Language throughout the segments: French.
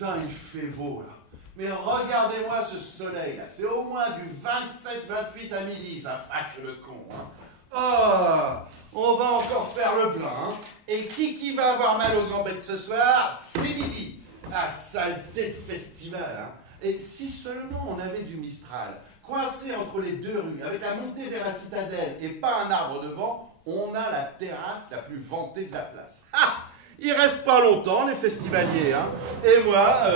putain, il fait beau, là. Mais regardez-moi ce soleil, là. C'est au moins du 27-28 à midi, ça fâche le con, hein. Ah, on va encore faire le plein, hein. Et qui va avoir mal aux gambettes ce soir? C'est Bibi. Ah, saleté de festival, hein. Et si seulement on avait du Mistral, coincé entre les deux rues, avec la montée vers la citadelle et pas un arbre devant, on a la terrasse la plus vantée de la place. Ah! Il reste pas longtemps, les festivaliers, hein. Et moi,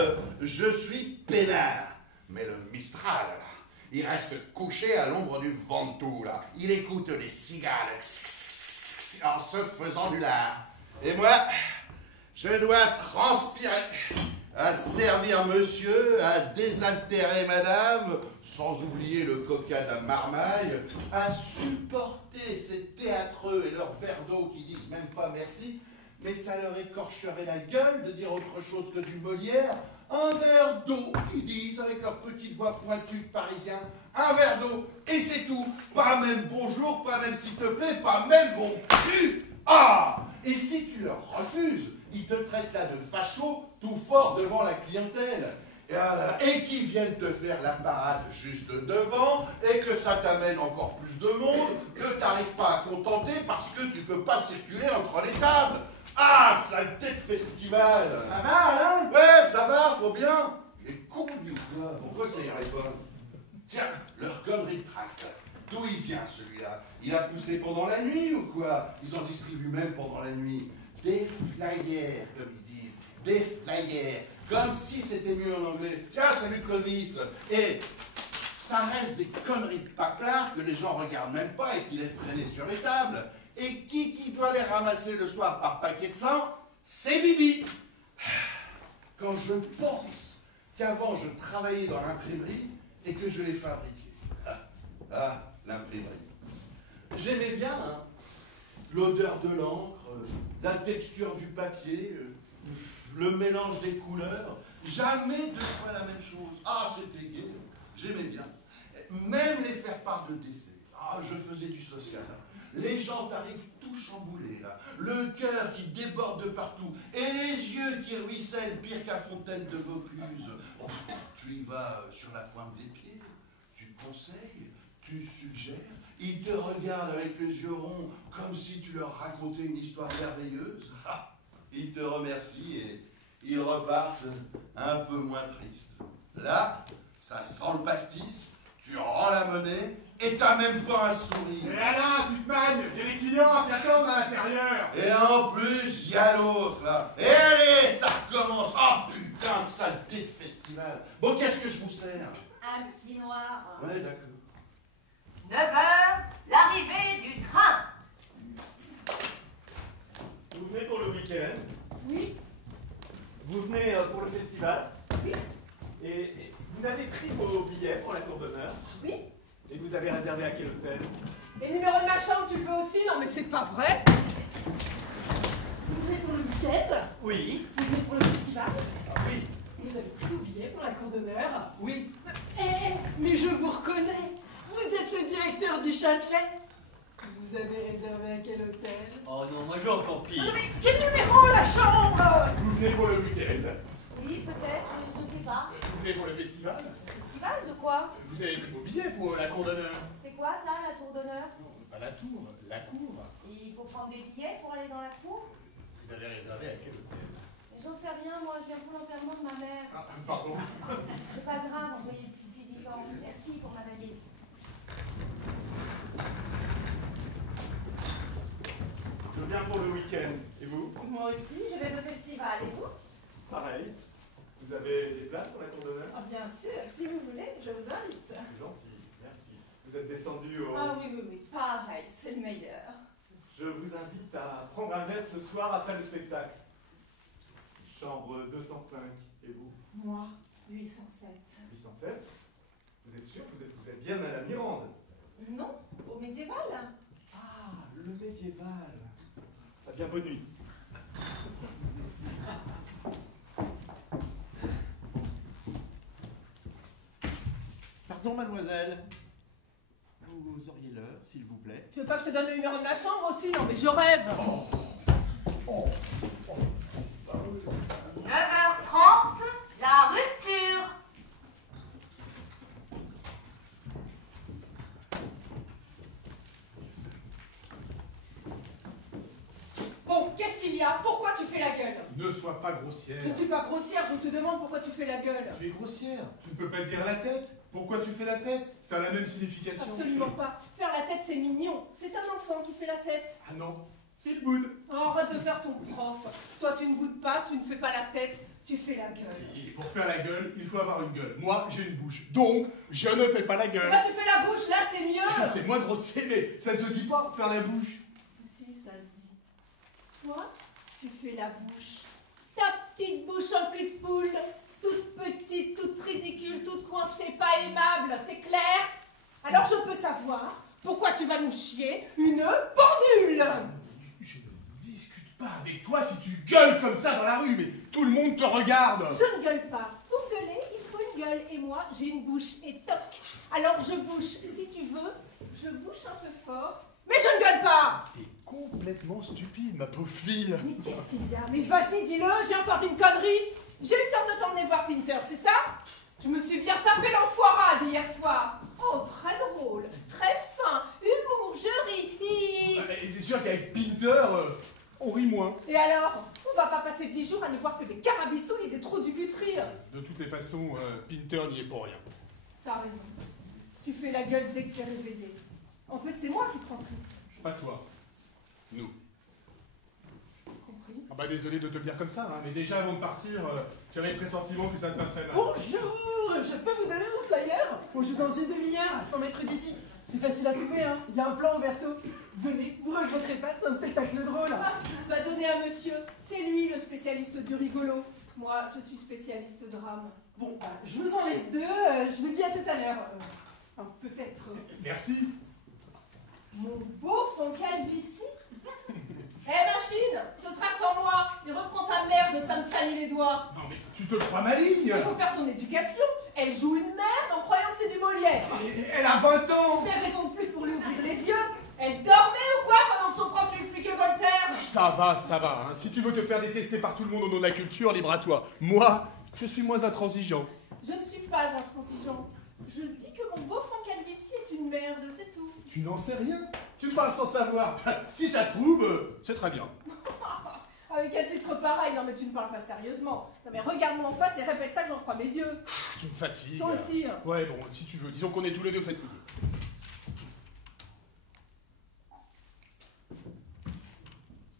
je suis peinard. Mais le Mistral, là, il reste couché à l'ombre du Ventoux, là. Il écoute les cigales en se faisant du lard. Et moi, je dois transpirer, à servir monsieur, à désaltérer madame, sans oublier le coca d'un marmaille, à supporter ces théâtreux et leurs verres d'eau qui disent même pas merci, mais ça leur écorcherait la gueule de dire autre chose que du Molière. Un verre d'eau, ils disent avec leur petite voix pointue de parisien. Un verre d'eau, et c'est tout. Pas même bonjour, pas même s'il te plaît, pas même mon cul. Ah! Et si tu leur refuses, ils te traitent là de facho, tout fort devant la clientèle. Et qu'ils viennent te faire la parade juste devant, et que ça t'amène encore plus de monde, que t'arrives pas à contenter parce que tu peux pas circuler entre les tables. Ah, saleté de festival! Ça va, Alain? Ouais, ça va, faut bien. Les cons, ou quoi? Pourquoi ça irait pas? Tiens, leur connerie de tract. D'où il vient, celui-là? Il a poussé pendant la nuit, ou quoi? Ils en distribuent même pendant la nuit. Des flyers, comme ils disent. Des flyers. Comme si c'était mieux en anglais. Tiens, salut Clovis. Et ça reste des conneries de paplards que les gens regardent même pas et qui laissent traîner sur les tables. Et qui doit les ramasser le soir par paquet de sang? C'est Bibi. Quand je pense qu'avant je travaillais dans l'imprimerie et que je les fabriquais. L'imprimerie. J'aimais bien, hein, l'odeur de l'encre, la texture du papier, le mélange des couleurs. Jamais deux fois la même chose. Ah, c'était gai. J'aimais bien. Même les faire-part de décès. Ah, je faisais du social. Les gens t'arrivent tout chamboulés, là. Le cœur qui déborde de partout. Et les yeux qui ruissellent pire qu'à Fontaine de Vaucluse. Oh, tu y vas sur la pointe des pieds. Tu conseilles, tu suggères. Ils te regardent avec les yeux ronds comme si tu leur racontais une histoire merveilleuse. Ah, ils te remercient et ils repartent un peu moins tristes. Là, ça sent le pastis, tu rends la monnaie et t'as même pas un sourire. Et Alain, tu te manges, il y a des clients qui attendent à l'intérieur. Et en plus, il y a l'autre, là. Et allez, ça recommence. Oh putain, saleté de festival. Bon, qu'est-ce que je vous sers? Un petit noir. Ouais, d'accord. 9h, l'arrivée du train. Vous venez pour le week-end? Oui. Vous venez pour le festival? Oui. Et vous avez pris vos billets pour la cour d'honneur? Oui. Et vous avez réservé à quel hôtel? Et le numéro de ma chambre, tu le veux aussi? Non, mais c'est pas vrai. Vous venez pour le week-end? Oui. Vous venez pour le festival? Ah oui. Vous avez pris vos billets pour la cour d'honneur? Oui. Mais je vous reconnais. Vous êtes le directeur du Châtelet. Vous avez réservé à quel hôtel? Oh non, moi j'ai encore pire. Ah, mais quel numéro, la chambre? Vous venez pour le week-end? Oui, peut-être, je sais pas. Vous venez pour le festival? Festival de quoi? Vous avez pris vos billets pour la cour d'honneur? C'est quoi ça, la tour d'honneur? Pas la tour, la cour. Il faut prendre des billets pour aller dans la cour? Vous avez réservé à quel hôtel? J'en sais rien, moi, je viens pour l'enterrement de ma mère. Ah, pardon. C'est pas grave, on voyait depuis 10 ans. Merci pour ma valise. Je viens pour le week-end. Et vous? Moi aussi, je vais au festival. Et vous? Pareil. Vous avez des places pour la cour d'honneur? Ah, bien sûr, si vous voulez, je vous invite. C'est gentil, merci. Vous êtes descendu au... Ah oui, oui, oui, pareil, c'est le meilleur. Je vous invite à prendre un verre ce soir après le spectacle. Chambre 205. Et vous? Moi, 807. 807? Vous êtes sûr? Vous êtes bien à la Mirande? Non, au médiéval. Ah, le médiéval. Ah bien, bonne nuit. Pardon, mademoiselle. Vous auriez l'heure, s'il vous plaît? Tu veux pas que je te donne le numéro de ma chambre aussi? Non, mais je rêve. 9h30, qu'il y a? Pourquoi tu fais la gueule? Ne sois pas grossière. Je ne suis pas grossière, je te demande pourquoi tu fais la gueule. Tu es grossière. Tu ne peux pas dire la tête. Pourquoi tu fais la tête? Ça a la même signification. Absolument pas. Faire la tête, c'est mignon. C'est un enfant qui fait la tête. Ah non, il boude. Oh, arrête de faire ton prof. Toi, tu ne boudes pas, tu ne fais pas la tête, tu fais la gueule. Et pour faire la gueule, il faut avoir une gueule. Moi, j'ai une bouche. Donc, je ne fais pas la gueule. Là, tu fais la bouche, là, c'est mieux. C'est moins grossier, mais ça ne se dit pas, faire la bouche. Si, ça se dit. Toi, tu fais la bouche. Ta petite bouche en cul de poule. Toute petite, toute ridicule, toute coincée, pas aimable, c'est clair? Alors je peux savoir pourquoi tu vas nous chier une pendule. Je ne discute pas avec toi si tu gueules comme ça dans la rue, mais tout le monde te regarde. Je ne gueule pas. Pour gueuler, il faut une gueule. Et moi, j'ai une bouche et toc. Alors je bouche, si tu veux, je bouche un peu fort. Mais je ne gueule pas. T'es complètement stupide, ma pauvre fille. Mais qu'est-ce qu'il y a? Mais vas-y, dis-le, j'ai encore dit une connerie. J'ai eu le temps de t'emmener voir Pinter, c'est ça? Je me suis bien tapé l'enfoirade hier soir. Oh, très drôle, très fin, humour, je ris. Et c'est sûr qu'avec Pinter, on rit moins. Et alors? On va pas passer 10 jours à ne voir que des carabistouilles et des trous du cul de rire. De toutes les façons, Pinter n'y est pour rien. T'as raison. Tu fais la gueule dès que t'es réveillé. En fait, c'est moi qui te rends triste. Pas toi. Nous. Compris? Ah bah désolé de te le dire comme ça, hein, mais déjà avant de partir, j'avais le pressentiment que ça se passerait mal. Bonjour, je peux vous donner mon flyer? On joue dans une demi-heure à 100 mètres d'ici. C'est facile à trouver, hein. Il y a un plan au verso. Venez, vous regretterez pas, c'est un spectacle drôle. Ah, va donner à monsieur. C'est lui le spécialiste du rigolo. Moi, je suis spécialiste drame. Bon, bah, je vous en laisse deux, je vous dis à tout à l'heure. Peut-être. Merci. Mon beau fond calvitie. Machine, ce sera sans moi. Il reprend ta merde, ça me salit les doigts. Non mais tu te crois maligne. Il faut faire son éducation. Elle joue une merde en croyant que c'est du Molière. Elle a 20 ans. Mais raison de plus pour lui ouvrir les yeux. Elle dormait ou quoi pendant que son prof lui expliquait Voltaire? Ça va. Hein. Si tu veux te faire détester par tout le monde au nom de la culture, libre à toi. Moi, je suis moins intransigeant. Je ne suis pas intransigeante. Je dis que mon beau fond calvitie est une merde, c'est tout. Tu n'en sais rien. Tu parles sans savoir. Si ça se trouve, c'est très bien. Avec un titre pareil, non mais tu ne parles pas sérieusement. Non mais regarde-moi en face et répète ça que j'en crois mes yeux. Tu me fatigues. Toi aussi. Ouais, bon, si tu veux. Disons qu'on est tous les deux fatigués.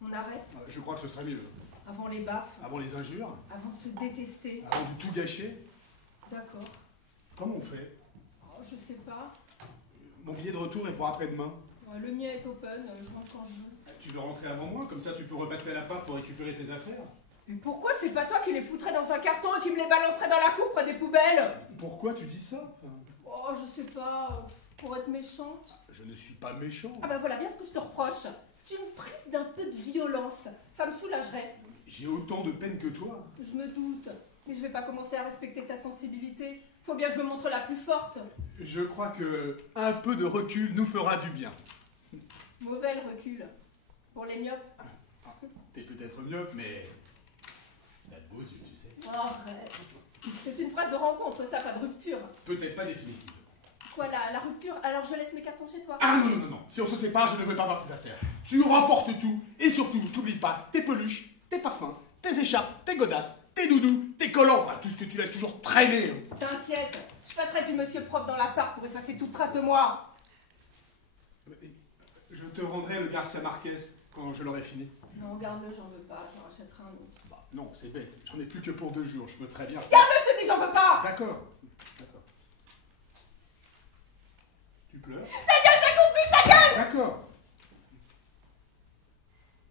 On arrête Je crois que ce serait mieux. avant les baffes, Avant les injures, avant de se détester. avant de tout gâcher, D'accord. comment on fait? Oh, je sais pas. Mon billet de retour est pour après-demain. Le mien est open, je rentre quand je veux. Tu veux rentrer avant moi, comme ça tu peux repasser à l'appart pour récupérer tes affaires. Mais pourquoi c'est pas toi qui les foutrais dans un carton et qui me les balancerais dans la cour près des poubelles? Pourquoi tu dis ça? Oh, je sais pas, pour être méchante. Je ne suis pas méchant. Ah bah voilà bien ce que je te reproche. Tu me prives d'un peu de violence, ça me soulagerait. J'ai autant de peine que toi. Je me doute, mais je vais pas commencer à respecter ta sensibilité. Faut bien que je me montre la plus forte. Je crois que un peu de recul nous fera du bien. Mauvais le recul. Pour les myopes. T'es peut-être myope, mais t'as de beaux yeux, tu sais. Arrête. C'est une phrase de rencontre, ça, pas de rupture. Peut-être pas définitive. Quoi, la rupture? Alors je laisse mes cartons chez toi. Ah non. Si on se sépare, je ne veux pas voir tes affaires. Tu remportes tout. Et surtout, t'oublies pas tes peluches, tes parfums, tes écharpes, tes godasses, tes doudous, tes collants, enfin tout ce que tu laisses toujours traîner. T'inquiète, je passerai du monsieur propre dans l'appart pour effacer toute trace de moi. Je te rendrai le Garcia Marquez quand je l'aurai fini. Non, garde-le, j'en veux pas, j'en rachèterai un autre. Bah, non, c'est bête. J'en ai plus que pour 2 jours. Je peux très bien. Garde-le, je te dis, j'en veux pas. D'accord. Tu pleures? Ta gueule, t'as compris, ta gueule. D'accord.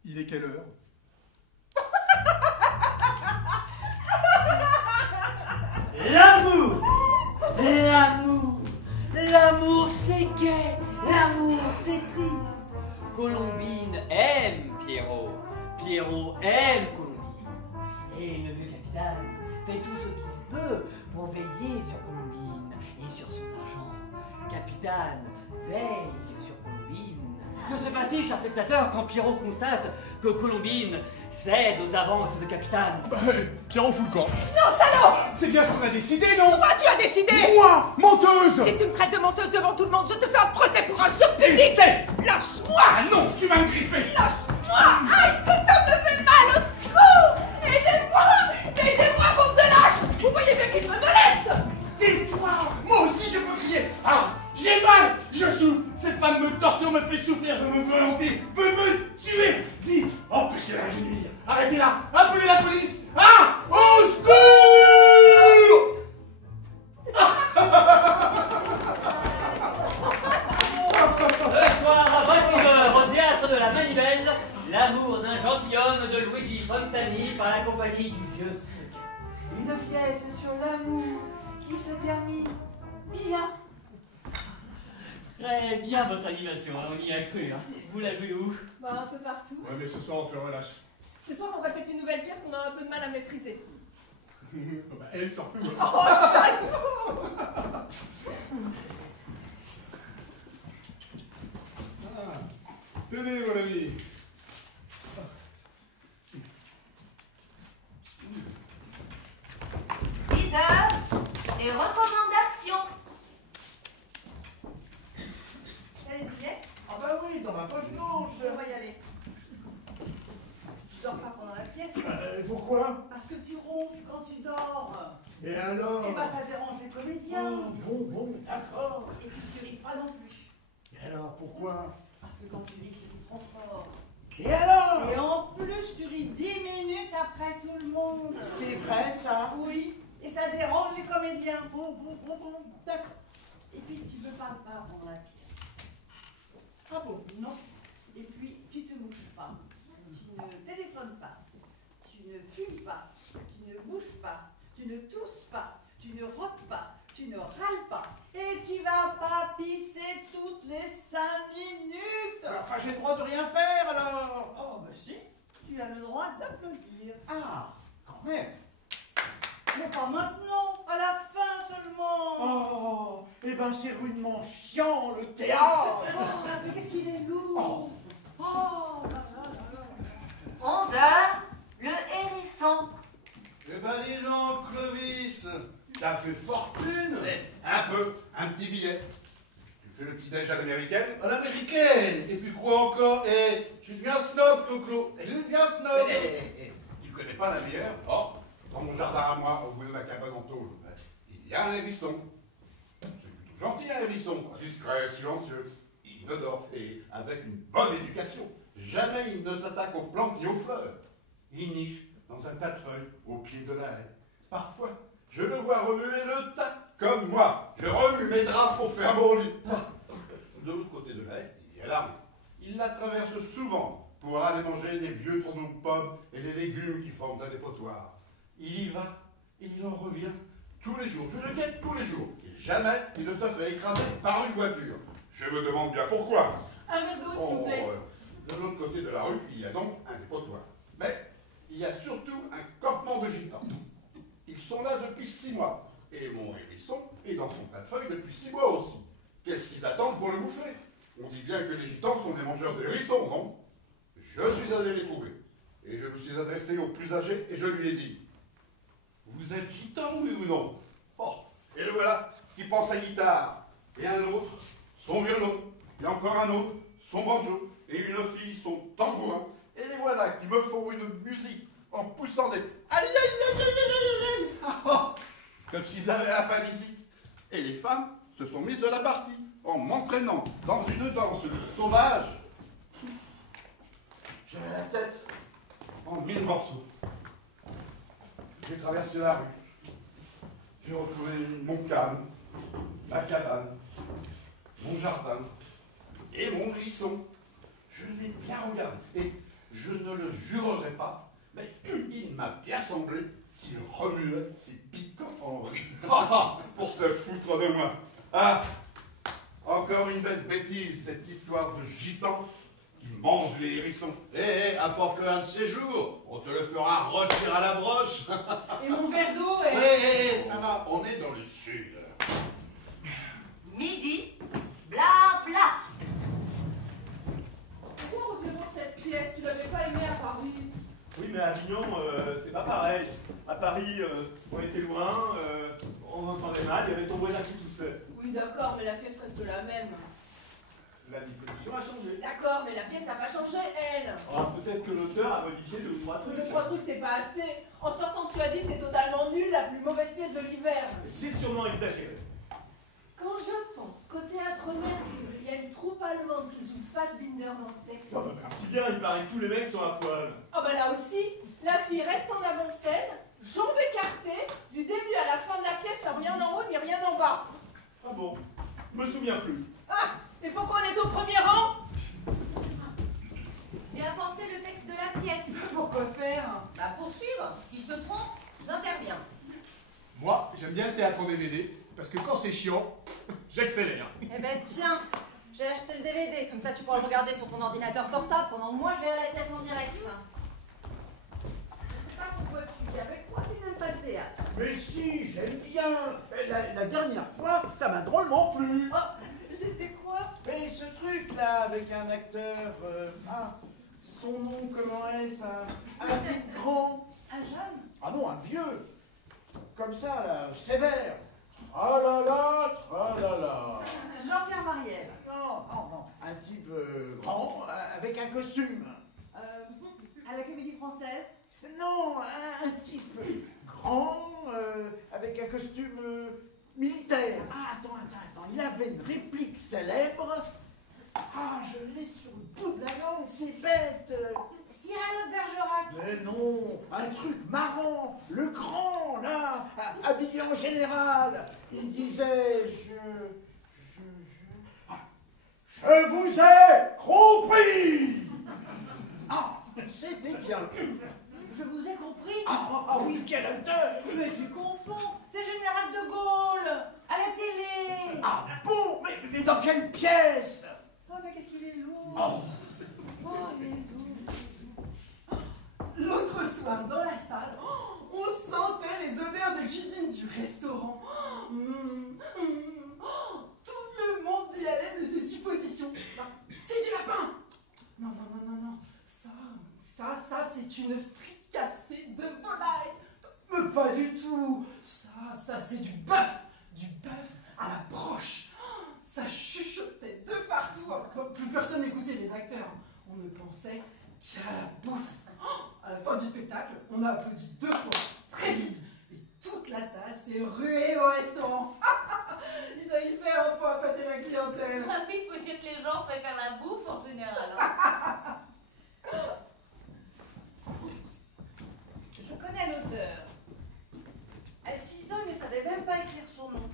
Il est quelle heure? L'amour c'est gai, l'amour c'est triste. Colombine aime Pierrot, Pierrot aime Colombine. Et le vieux capitaine fait tout ce qu'il peut pour veiller sur Colombine et sur son argent. Capitaine veille sur Colombine. Que se passe-t-il, cher spectateur, quand Pierrot constate que Colombine cède aux avances de capitaine? Pierrot fout le camp. Non, salaud. C'est bien ce qu'on a décidé, non? Toi, tu as décidé. Moi, menteuse. Si tu me traites de menteuse devant tout le monde, je te fais un procès pour injure publique. Essaie. Lâche-moi. Ah non, tu vas me griffer. Lâche-moi. Aïe, cet homme me fait mal. à genouiller. Arrêtez-la. Appelez la police. Ah, au secours! Ce soir à 21h au théâtre de la Manivelle, l'amour d'un gentilhomme de Luigi Fontani par la compagnie du Vieux Secret. Une pièce sur l'amour qui se termine bien. Très bien votre animation, hein, on y a cru. Hein. Vous la jouez où? Bah, un peu partout. Ouais, mais ce soir, on fait relâche. Ce soir, on répète une nouvelle pièce qu'on a un peu de mal à maîtriser. Bah, elle surtout. Hein. Oh, salaud! Tenez, mon ami. Lisa, les recommandations. T'as les billets? Ah bah oui, dans ma poche gauche. On va y aller. Tu dors pas pendant la pièce? Pourquoi? Parce que tu ronfles quand tu dors. Et alors? Et bah ça dérange les comédiens. Oh, bon, d'accord. Et puis tu ris pas non plus. Et alors, pourquoi? Parce que quand tu ris, c'est trop fort. Et alors? Et en plus, tu ris 10 minutes après tout le monde. C'est vrai, ça? Oui. Et ça dérange les comédiens. Bon, d'accord. Et puis tu ne parles pas pendant la pièce. Ah bon? Non. Et puis tu te mouches pas. Tu ne téléphones pas. Tu ne fumes pas. Tu ne bouges pas. Tu ne tousses pas. Tu ne rotes pas. Tu ne râles pas. Et tu vas pas pisser toutes les 5 minutes. Enfin, j'ai le droit de rien faire, alors? Oh, bah si. Tu as le droit d'applaudir. Ah, quand même. Mais pas maintenant. À la fin seulement. Oh, eh ben c'est rudement chiant, le théâtre. Oh, mais qu'est-ce qu'il est lourd. Oh, là, là, là, là. 11h, le hérisson. Eh ben dis donc, Clovis, t'as fait fortune. Un peu, un petit billet. Tu fais le petit-déj à l'américaine? À l'américaine. Et puis quoi encore? Eh, tu deviens snob, Clo-Clo. Tu deviens snob. Tu connais pas la meilleure? Oh, dans mon jardin à moi, au bout de la cabane en tôle, il y a un hérisson. C'est plutôt gentil, un hérisson. Discret, silencieux, inodore et avec une bonne éducation. Jamais il ne s'attaque aux plantes ni aux fleurs. Il niche dans un tas de feuilles au pied de la haie. Parfois, je le vois remuer le tas comme moi. Je remue mes draps pour faire mon lit. De l'autre côté de la haie, il y a l'arbre. Il la traverse souvent pour aller manger les vieux tourneaux de pommes et les légumes qui forment un dépotoir. Il y va et il en revient tous les jours. Je le guette tous les jours. Et jamais il ne se fait écraser par une voiture. Je me demande bien pourquoi. Un verre d'eau, s'il vous plaît. De l'autre côté de la rue, il y a donc un dépotoir. Mais il y a surtout un campement de gitans. Ils sont là depuis 6 mois. Et mon hérisson est dans son tas de feuilles depuis 6 mois aussi. Qu'est-ce qu'ils attendent pour le bouffer? On dit bien que les gitans sont des mangeurs de hérissons, non? Je suis allé les trouver. Et je me suis adressé au plus âgé et je lui ai dit: vous êtes gitan, oui ou non? Oh, et le voilà qui prend sa guitare. Et un autre, son violon. Et encore un autre, son banjo. Et une fille, son tambourin. Et les voilà qui me font une musique en poussant des aïe aïe aïe aïe aïe aïe aïe aïe, comme s'ils avaient l'appendicite. Et les femmes se sont mises de la partie en m'entraînant dans une danse de sauvage. J'avais la tête en 1000 morceaux. J'ai traversé la rue. J'ai retrouvé mon calme, ma cabane, mon jardin et mon hérisson. Je l'ai bien regardé et je ne le jurerai pas, mais il m'a bien semblé qu'il remuait ses piquants en riz pour se foutre de moi. Ah, encore une belle bêtise, cette histoire de gitan qui mange les hérissons. Eh, apporte-le un de ces jours. On te le fera rôtir à la broche. Et mon verre d'eau Eh, ça va, on est dans le sud. Midi, blabla. Pourquoi on recommande cette pièce? Tu l'avais pas aimée à Paris? Oui, mais à Avignon, c'est pas pareil. À Paris, on était loin, on entendait mal, il y avait ton voisin qui toussait. Oui, d'accord, mais la pièce reste la même. La distribution a changé. D'accord, mais la pièce n'a pas changé, elle. Alors peut-être que l'auteur a modifié 2 ou 3 trucs. 2 ou 3 trucs, c'est pas assez. En sortant, tu as dit c'est totalement nul, la plus mauvaise pièce de l'hiver. J'ai sûrement exagéré. Quand je pense qu'au théâtre Mercure, il y y a une troupe allemande qui joue Fassbinder dans le texte. Oh, bah, si bien, il paraît que tous les mecs sont à poil. Ah bah là aussi, la fille reste en avant-scène, jambes écartées, du début à la fin de la pièce, rien en haut ni rien en bas. Ah bon? Je me souviens plus. Ah, mais pourquoi on est au premier rang? J'ai apporté le texte de la pièce. Pourquoi faire? Bah poursuivre. S'il se trompe, j'interviens. Moi, j'aime bien le théâtre en DVD, parce que quand c'est chiant, j'accélère. Eh ben tiens, j'ai acheté le DVD, comme ça tu pourras le regarder sur ton ordinateur portable pendant que moi je vais à la pièce en direct. Je sais pas pourquoi tu viens avec moi, tu n'aimes pas le théâtre. Mais si, j'aime bien. La dernière fois, ça m'a drôlement plu. Oh, c'était quoi? Mais ce truc-là, avec un acteur... son nom, comment est-ce? Un type grand. Un jeune? Ah non, un vieux. Comme ça, là, sévère. Ah là là, tralala. Jean-Pierre Marielle. Non, non, non. Un type grand, avec un costume. À la Comédie Française? Non, un type grand, avec un costume militaire. Ah, attends. Il avait une réplique célèbre. Ah, je l'ai sur le bout de la langue, c'est bête. Cyrano de Bergerac. Mais non, un truc marrant, le grand, là, habillé en général. Il disait, je vous ai compris. Ah, c'était bien. Je vous ai compris. Ah oui, quel acteur. Mais tu confonds. C'est Général de Gaulle, à la télé. Ah bon, mais dans quelle pièce? Oh, mais qu'est-ce qu'il est lourd. Oh, Il est lourd. L'autre soir, dans la salle, on sentait les odeurs de cuisine du restaurant. Tout le monde y allait de ses suppositions. C'est du lapin. Non. Ça, c'est une fricassée de volaille. Mais pas du tout. Ça, c'est du bœuf. Du bœuf à la broche. Ça chuchotait de partout. Plus personne n'écoutait les acteurs. On ne pensait qu'à la bouffe. À la fin du spectacle, on a applaudi 2 fois, très vite, et toute la salle s'est ruée au restaurant. Ils avaient fait un peu appâter la clientèle. Ah oui, faut dire que les gens préfèrent la bouffe en général. Hein. Je connais l'auteur. À 6 ans, il ne savait même pas écrire son nom.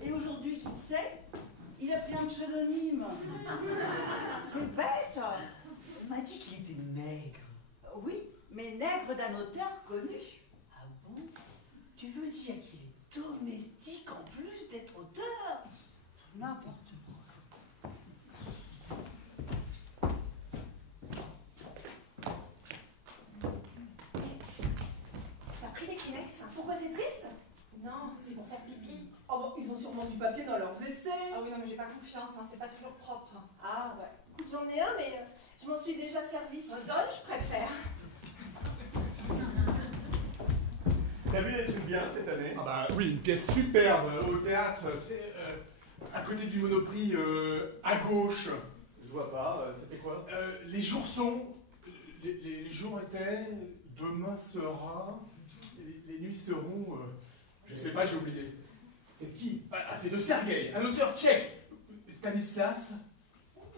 Et aujourd'hui qu'il sait, il a pris un pseudonyme. C'est bête. on m'a dit qu'il était nègre. Oui, mais nègre d'un auteur connu. Ah bon? Tu veux dire qu'il est domestique en plus d'être auteur? N'importe quoi. T'as pris les Kleenex? Pourquoi c'est triste? Non, c'est pour faire pipi. Oh bon, ils ont sûrement du papier dans leur WC. Ah oui, non, mais j'ai pas confiance, hein, c'est pas toujours propre. Ah ouais. Écoute, j'en ai un, mais je m'en suis déjà servi. Donne, je préfère. T'as vu des trucs bien cette année? Ah bah oui, une pièce superbe au théâtre, tu sais, à côté du Monoprix, à gauche. Je vois pas, c'était quoi? Les jours sont, les jours étaient, demain sera, les nuits seront, je sais pas, j'ai oublié. C'est qui? Ah, c'est de Sergueï, un auteur tchèque, Stanislas,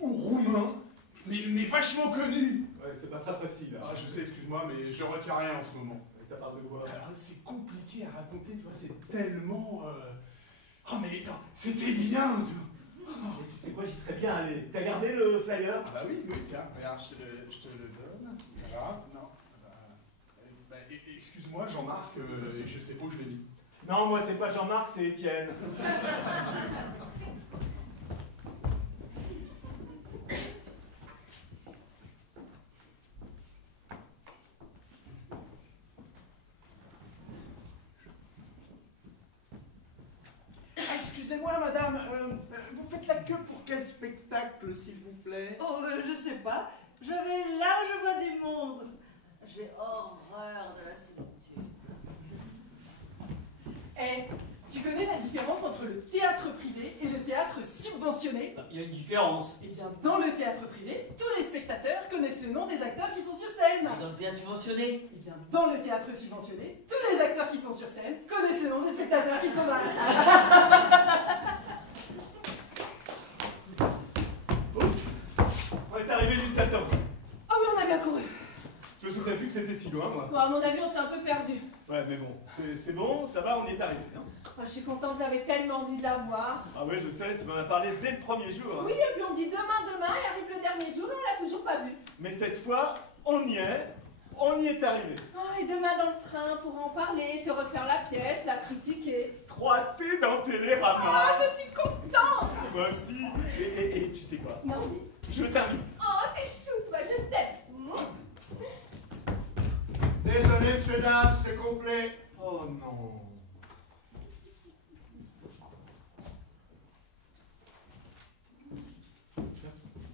ou roumain, mais vachement connu. Ouais, c'est pas très précis là. Ah, je sais, excuse-moi, mais je retiens rien en ce moment. Et ça parle de quoi? Alors, c'est compliqué à raconter, tu vois, c'est tellement... Oh, mais attends, c'était bien, tu vois. Tu sais quoi, j'y serais bien allé. T'as gardé le flyer? Ah bah oui, tiens, regarde, je te le donne. Voilà, non. Excuse-moi, Jean-Marc, je sais pas où je l'ai mis. Non, moi c'est pas Jean-Marc, c'est Étienne. Excusez-moi, madame, vous faites la queue pour quel spectacle, s'il vous plaît? Oh, je sais pas. Je vais là où je vois du monde. J'ai horreur de la solitude. Eh, tu connais la différence entre le théâtre privé et le théâtre subventionné? Il y a une différence. Eh bien, dans le théâtre privé, tous les spectateurs connaissent le nom des acteurs qui sont sur scène. Dans le théâtre subventionné? Eh bien, dans le théâtre subventionné, tous les acteurs qui sont sur scène connaissent le nom des spectateurs qui sont dans la salle. douterais plus que c'était si loin, moi. Bon, à mon avis, on s'est un peu perdu. Ouais, mais bon, c'est bon, ça va, on y est arrivé. Hein. Je suis contente, j'avais tellement envie de la voir. Ah ouais, je sais, tu m'en as parlé dès le premier jour. Hein. Oui, et puis on dit demain, et arrive le dernier jour et on l'a toujours pas vue. Mais cette fois, on y est arrivé. Ah, et demain dans le train pour en parler, se refaire la pièce, la critiquer. 3T dans Télérama. Ah, je suis contente. Moi aussi. Et tu sais quoi? Non, dis. Je t'invite. Oh, t'es chou, toi, je t'aime. Désolé, monsieur, dame, c'est complet. Oh non.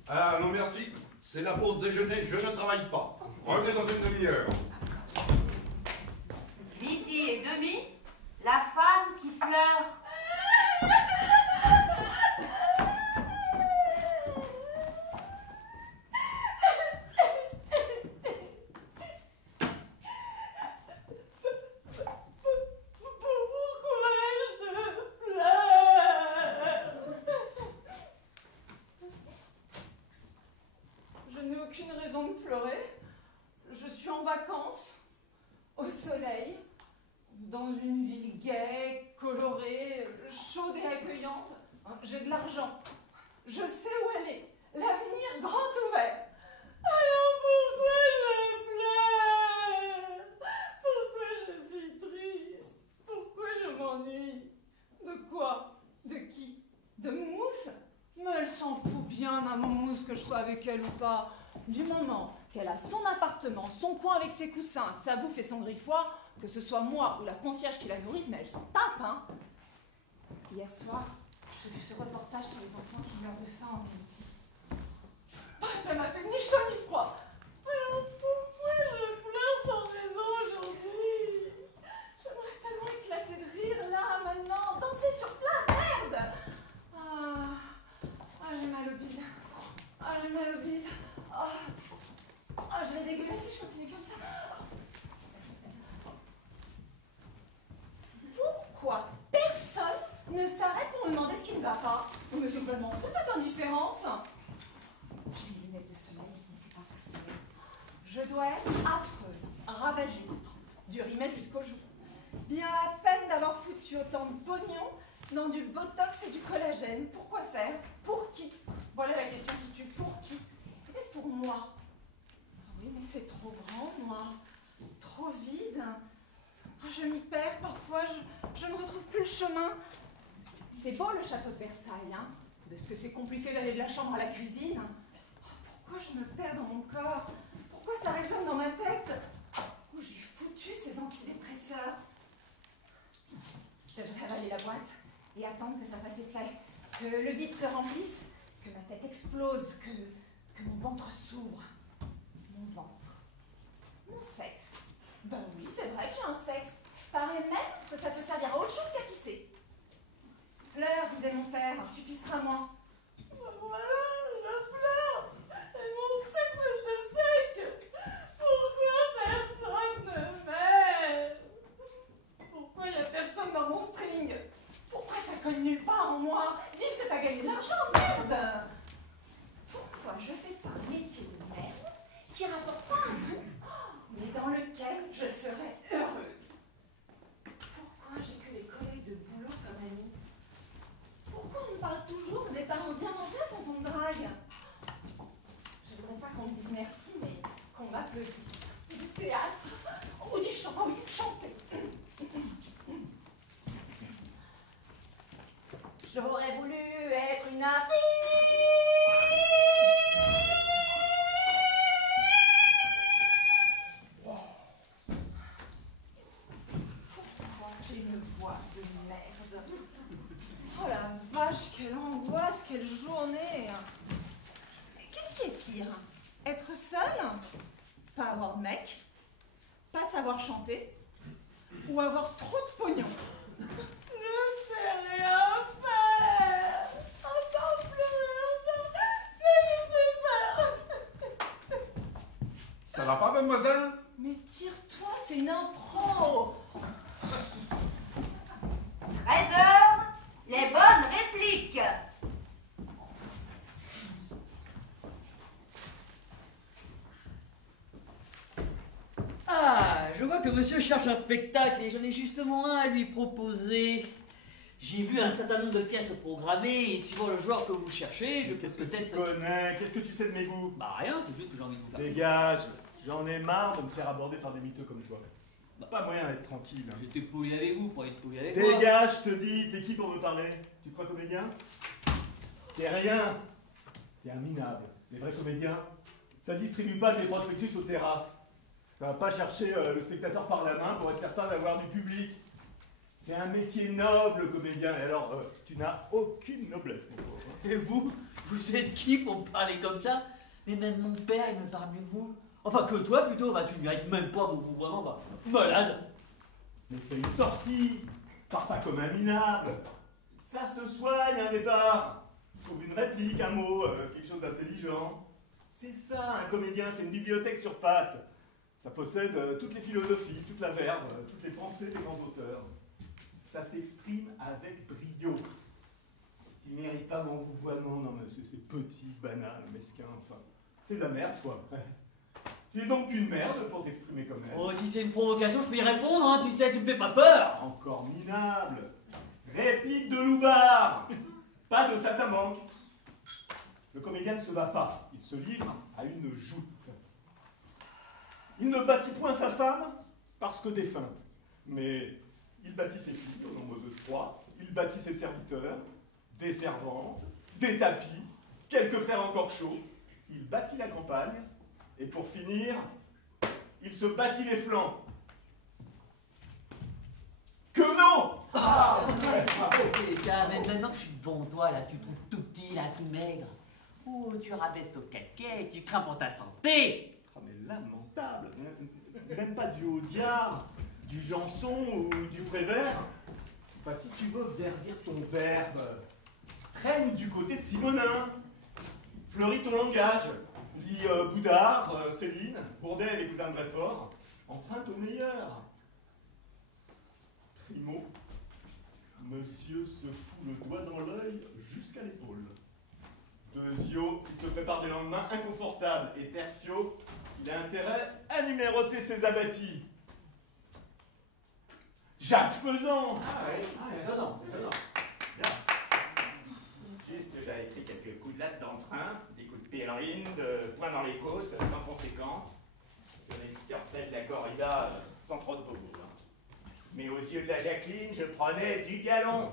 Ah non merci, c'est la pause déjeuner, je ne travaille pas. Revenez dans une demi-heure. Midi et demi, la femme qui pleure. Je n'ai aucune raison de pleurer. Je suis en vacances, au soleil, dans une ville gaie, colorée, chaude et accueillante. J'ai de l'argent. Je sais où aller. L'avenir grand ouvert. Alors pourquoi je pleure? Pourquoi je suis triste? Pourquoi je m'ennuie? De quoi? De qui? De Moumousse? Mais elle s'en fout bien, ma Moumousse, que je sois avec elle ou pas. Du moment qu'elle a son appartement, son coin avec ses coussins, sa bouffe et son griffoir, que ce soit moi ou la concierge qui la nourrisse, mais elle s'en tape, hein. Hier soir, j'ai vu ce reportage sur les enfants qui meurent de faim en Haïti. Ah, ça m'a fait ni chaud ni froid. Alors pourquoi je pleure sans raison aujourd'hui? J'aimerais tellement éclater de rire là, maintenant, danser sur place, merde. Ah, j'ai mal au bide. Ah, j'ai mal au bide. Ah, je vais dégueuler si je continue comme ça. Pourquoi personne ne s'arrête pour me demander ce qui ne va pas? Mais c'est complètement fou cette indifférence. J'ai les lunettes de soleil, mais c'est pas pour soleil. Je dois être affreuse, ravagée, du rimel jusqu'au jour. Bien la peine d'avoir foutu autant de pognon dans du botox et du collagène. Pourquoi faire? Pour qui? Voilà la question qui tue. Pour qui? Et pour moi. Ah oui, mais c'est trop grand, moi. Trop vide. Ah, je m'y perds parfois, je ne retrouve plus le chemin. C'est beau le château de Versailles, hein? Est-ce que c'est compliqué d'aller de la chambre à la cuisine? Pourquoi je me perds dans mon corps? Pourquoi ça résonne dans ma tête? Où j'ai foutu ces antidépresseurs? Je devrais avaler la boîte et attendre que ça fasse effet, que le vide se remplisse, que ma tête explose, que mon ventre s'ouvre. Mon ventre. Mon sexe. Ben oui, c'est vrai que j'ai un sexe. Paraît même que ça peut servir à autre chose qu'à pisser. L'heure, disait mon père, tu pisseras moins. Voilà, je pleure. Et mon sexe reste sec. Pourquoi personne ne m'aime? Pourquoi il n'y a personne dans mon string? Pourquoi ça colle nulle part en moi? Vivre, c'est pas gagner de l'argent, merde. Pourquoi je fais pas un métier de merde qui rapporte pas un sou, mais dans lequel je serais heureuse? Pourquoi j'ai que des collègues de boulot comme amis? Pourquoi on me parle toujours de mes parents diamantés quand on me drague? Je voudrais pas qu'on me dise merci, mais qu'on m'applaudisse. Du théâtre ou du chant, oui, chanter. J'aurais voulu être une artiste. Pourquoi j'ai une voix de merde? Oh la vache, quelle angoisse, quelle journée. Qu'est-ce qui est pire? Être seule? Pas avoir de mec? Pas savoir chanter? Ou avoir trop de pognon? Je sais rien faire. Attends plus, ça je sais faire. Ça va pas, mademoiselle? Mais tire-toi, c'est une impro. 13h, les bonnes répliques. je vois que monsieur cherche un spectacle et j'en ai justement un à lui proposer. J'ai vu un certain nombre de pièces programmées et suivant le genre que vous cherchez, je peux peut-être... Qu'est-ce que tu sais de mes goûts? Bah rien, c'est juste que j'ai envie de vous faire... Dégage, j'en ai marre de me faire aborder par des mythos comme toi. Pas moyen d'être tranquille. Hein. J'étais poli avec vous, pour être poli avec moi. Dégage, je te dis, t'es qui pour me parler? Tu crois comédien? T'es rien. T'es un minable. Les vrais comédiens, ça distribue pas des prospectus aux terrasses. Ça va pas chercher le spectateur par la main pour être certain d'avoir du public. C'est un métier noble, comédien. Et alors, tu n'as aucune noblesse, mon pauvre. Et vous êtes qui pour me parler comme ça? Mais même mon père, il me parle mieux que vous. Enfin, que toi, plutôt, bah, tu ne mérites même pas beaucoup, vraiment, bah, malade. Mais fais une sortie, pars pas comme un minable. Ça se soigne, un départ. Trouve une réplique, un mot, quelque chose d'intelligent. C'est ça, un comédien, c'est une bibliothèque sur pattes. Ça possède toutes les philosophies, toute la verve, toutes les pensées des grands auteurs. Ça s'exprime avec brio. Tu ne mérites pas mon vouvoiement, non mais c'est petit, banal, mesquin, enfin. C'est de la merde, quoi. Tu es donc une merde pour t'exprimer comme elle. Oh, si c'est une provocation, je peux y répondre, hein, tu sais, tu me fais pas peur. Encore minable. Réplique de loupard. Pas de saltimbanque. Le comédien ne se bat pas, il se livre à une joute. Il ne bâtit point sa femme parce que défunte, mais il bâtit ses filles au nombre de 3, il bâtit ses serviteurs, des servantes, des tapis, quelques fers encore chauds, il bâtit la campagne, et pour finir, il se bâtit les flancs. Que non! C'est ça, même maintenant que je suis devant toi, là, tu trouves tout petit, là, tout maigre. Oh, tu rabaisses au caquet, tu crains pour ta santé. Ah mais lamentable, même pas du Audiard, du Janson ou du Prévert. Enfin, si tu veux verdir ton verbe, traîne du côté de Simonin, fleuris ton langage, lis Boudard, Céline, Bourdet et les cousins de Bréfort, emprunte au meilleur. Primo, monsieur se fout le doigt dans l'œil jusqu'à l'épaule. Deuxio, il se prépare des lendemains inconfortables. Et tertio, il a intérêt à numéroter ses abattis. Jacques Faisan. Ah oui, étonnant. Bien. Juste, j'ai écrit quelques coups de latte d'entrain, des coups de pèlerine, de poing dans les côtes, sans conséquence. Je n'extirpais de la corrida sans trop de bobo. Mais aux yeux de la Jacqueline, je prenais du galon.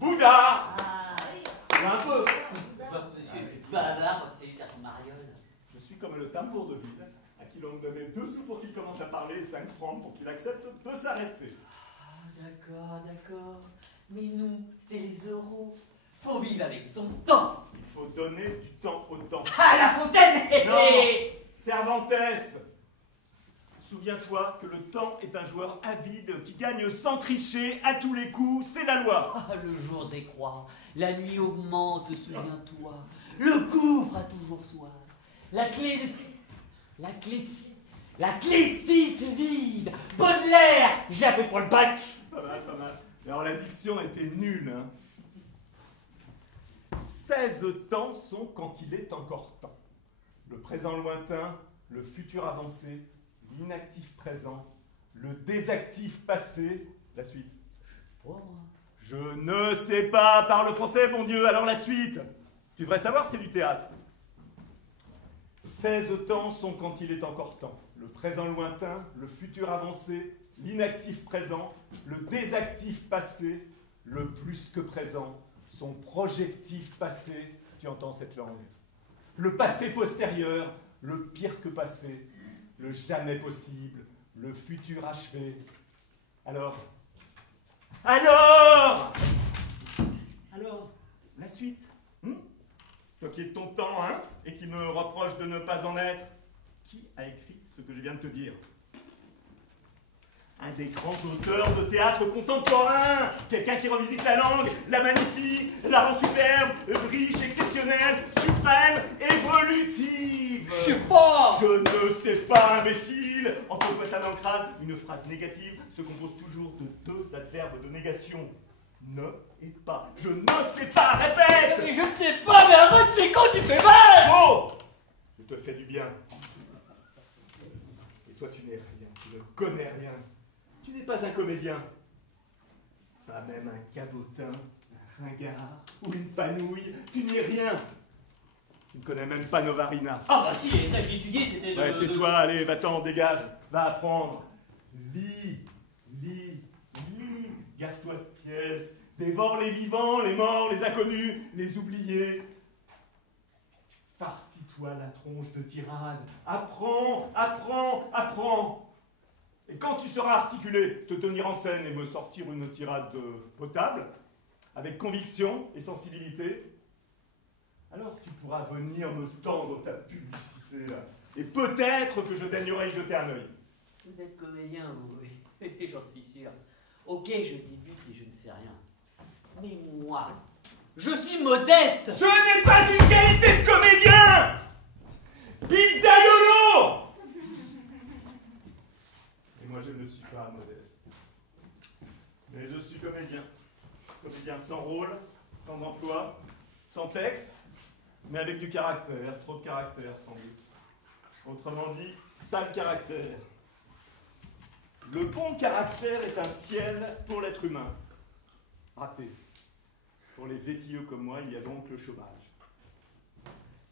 Boudard. Un peu. Monsieur est bavard quand c'est à son mariole. Je suis comme le tambour de ville, à qui l'on donnait 2 sous pour qu'il commence à parler et 5 francs pour qu'il accepte de s'arrêter. Ah, d'accord. Mais nous, c'est les euros. Faut vivre avec son temps. Il faut donner du temps au temps. Ah, la fontaine. Non, Cervantes. Souviens-toi que le temps est un joueur avide qui gagne sans tricher à tous les coups, c'est la loi. Ah, le jour décroît, la nuit augmente, souviens-toi. Le gouffre a toujours soif. La clé de scie se vide. Baudelaire, j'ai appris pour le bac. Pas mal. Mais alors la diction était nulle, hein. 16 temps sont quand il est encore temps. Le présent lointain, le futur avancé, l'inactif présent, le désactif passé, la suite. Oh. Je ne sais pas, parle français, bon Dieu, alors la suite. Tu devrais savoir, c'est du théâtre. 16 temps sont quand il est encore temps. Le présent lointain, le futur avancé, l'inactif présent, le désactif passé, le plus que présent, son projectif passé. Tu entends cette langue? Le passé postérieur, le pire que passé, le jamais possible, le futur achevé. Alors, la suite. Toi qui es de ton temps, hein, et qui me reproche de ne pas en être, qui a écrit ce que je viens de te dire? Un des grands auteurs de théâtre contemporain, quelqu'un qui revisite la langue, la magnifie, la rend superbe, riche, exceptionnelle, suprême, évolutive. Je sais pas. Je ne sais pas, imbécile. Encore quoi ça dans le crâne, une phrase négative se compose toujours de 2 adverbes de négation. Ne et pas. Je ne sais pas, répète. Mais je ne sais pas, mais arrête, c'est quand tu fais mal. Oh, je te fais du bien. Et Et toi, tu n'es rien, tu ne connais rien. Tu n'es pas un comédien. Pas même un cabotin, un ringard ou une panouille. Tu n'es rien. Tu ne connais même pas Novarina. Ah bah si, ça j'ai étudié, c'était... Ouais, tais-toi, allez, va-t'en, dégage. Va apprendre. Lis, lis, lis. Gaffe-toi de pièces. Dévore les vivants, les morts, les inconnus, les oubliés. Farcis-toi la tronche de tirade. Apprends, apprends, apprends. Et quand tu seras articulé, te tenir en scène et me sortir une tirade potable, avec conviction et sensibilité, alors tu pourras venir me tendre ta publicité là. Et peut-être que je daignerai y jeter un œil. Vous êtes comédien, vous, oui. J'en suis sûr. Ok, je débute et je ne sais rien. Mais moi, je suis modeste. Ce n'est pas une qualité de comédien. Pizzaiolo. Et moi je ne suis pas modeste. Mais je suis comédien. Comédien sans rôle, sans emploi, sans texte, mais avec du caractère, trop de caractère sans doute. Autrement dit, sale caractère. Le bon caractère est un ciel pour l'être humain. Raté. Pour les vétilleux comme moi, il y a donc le chômage.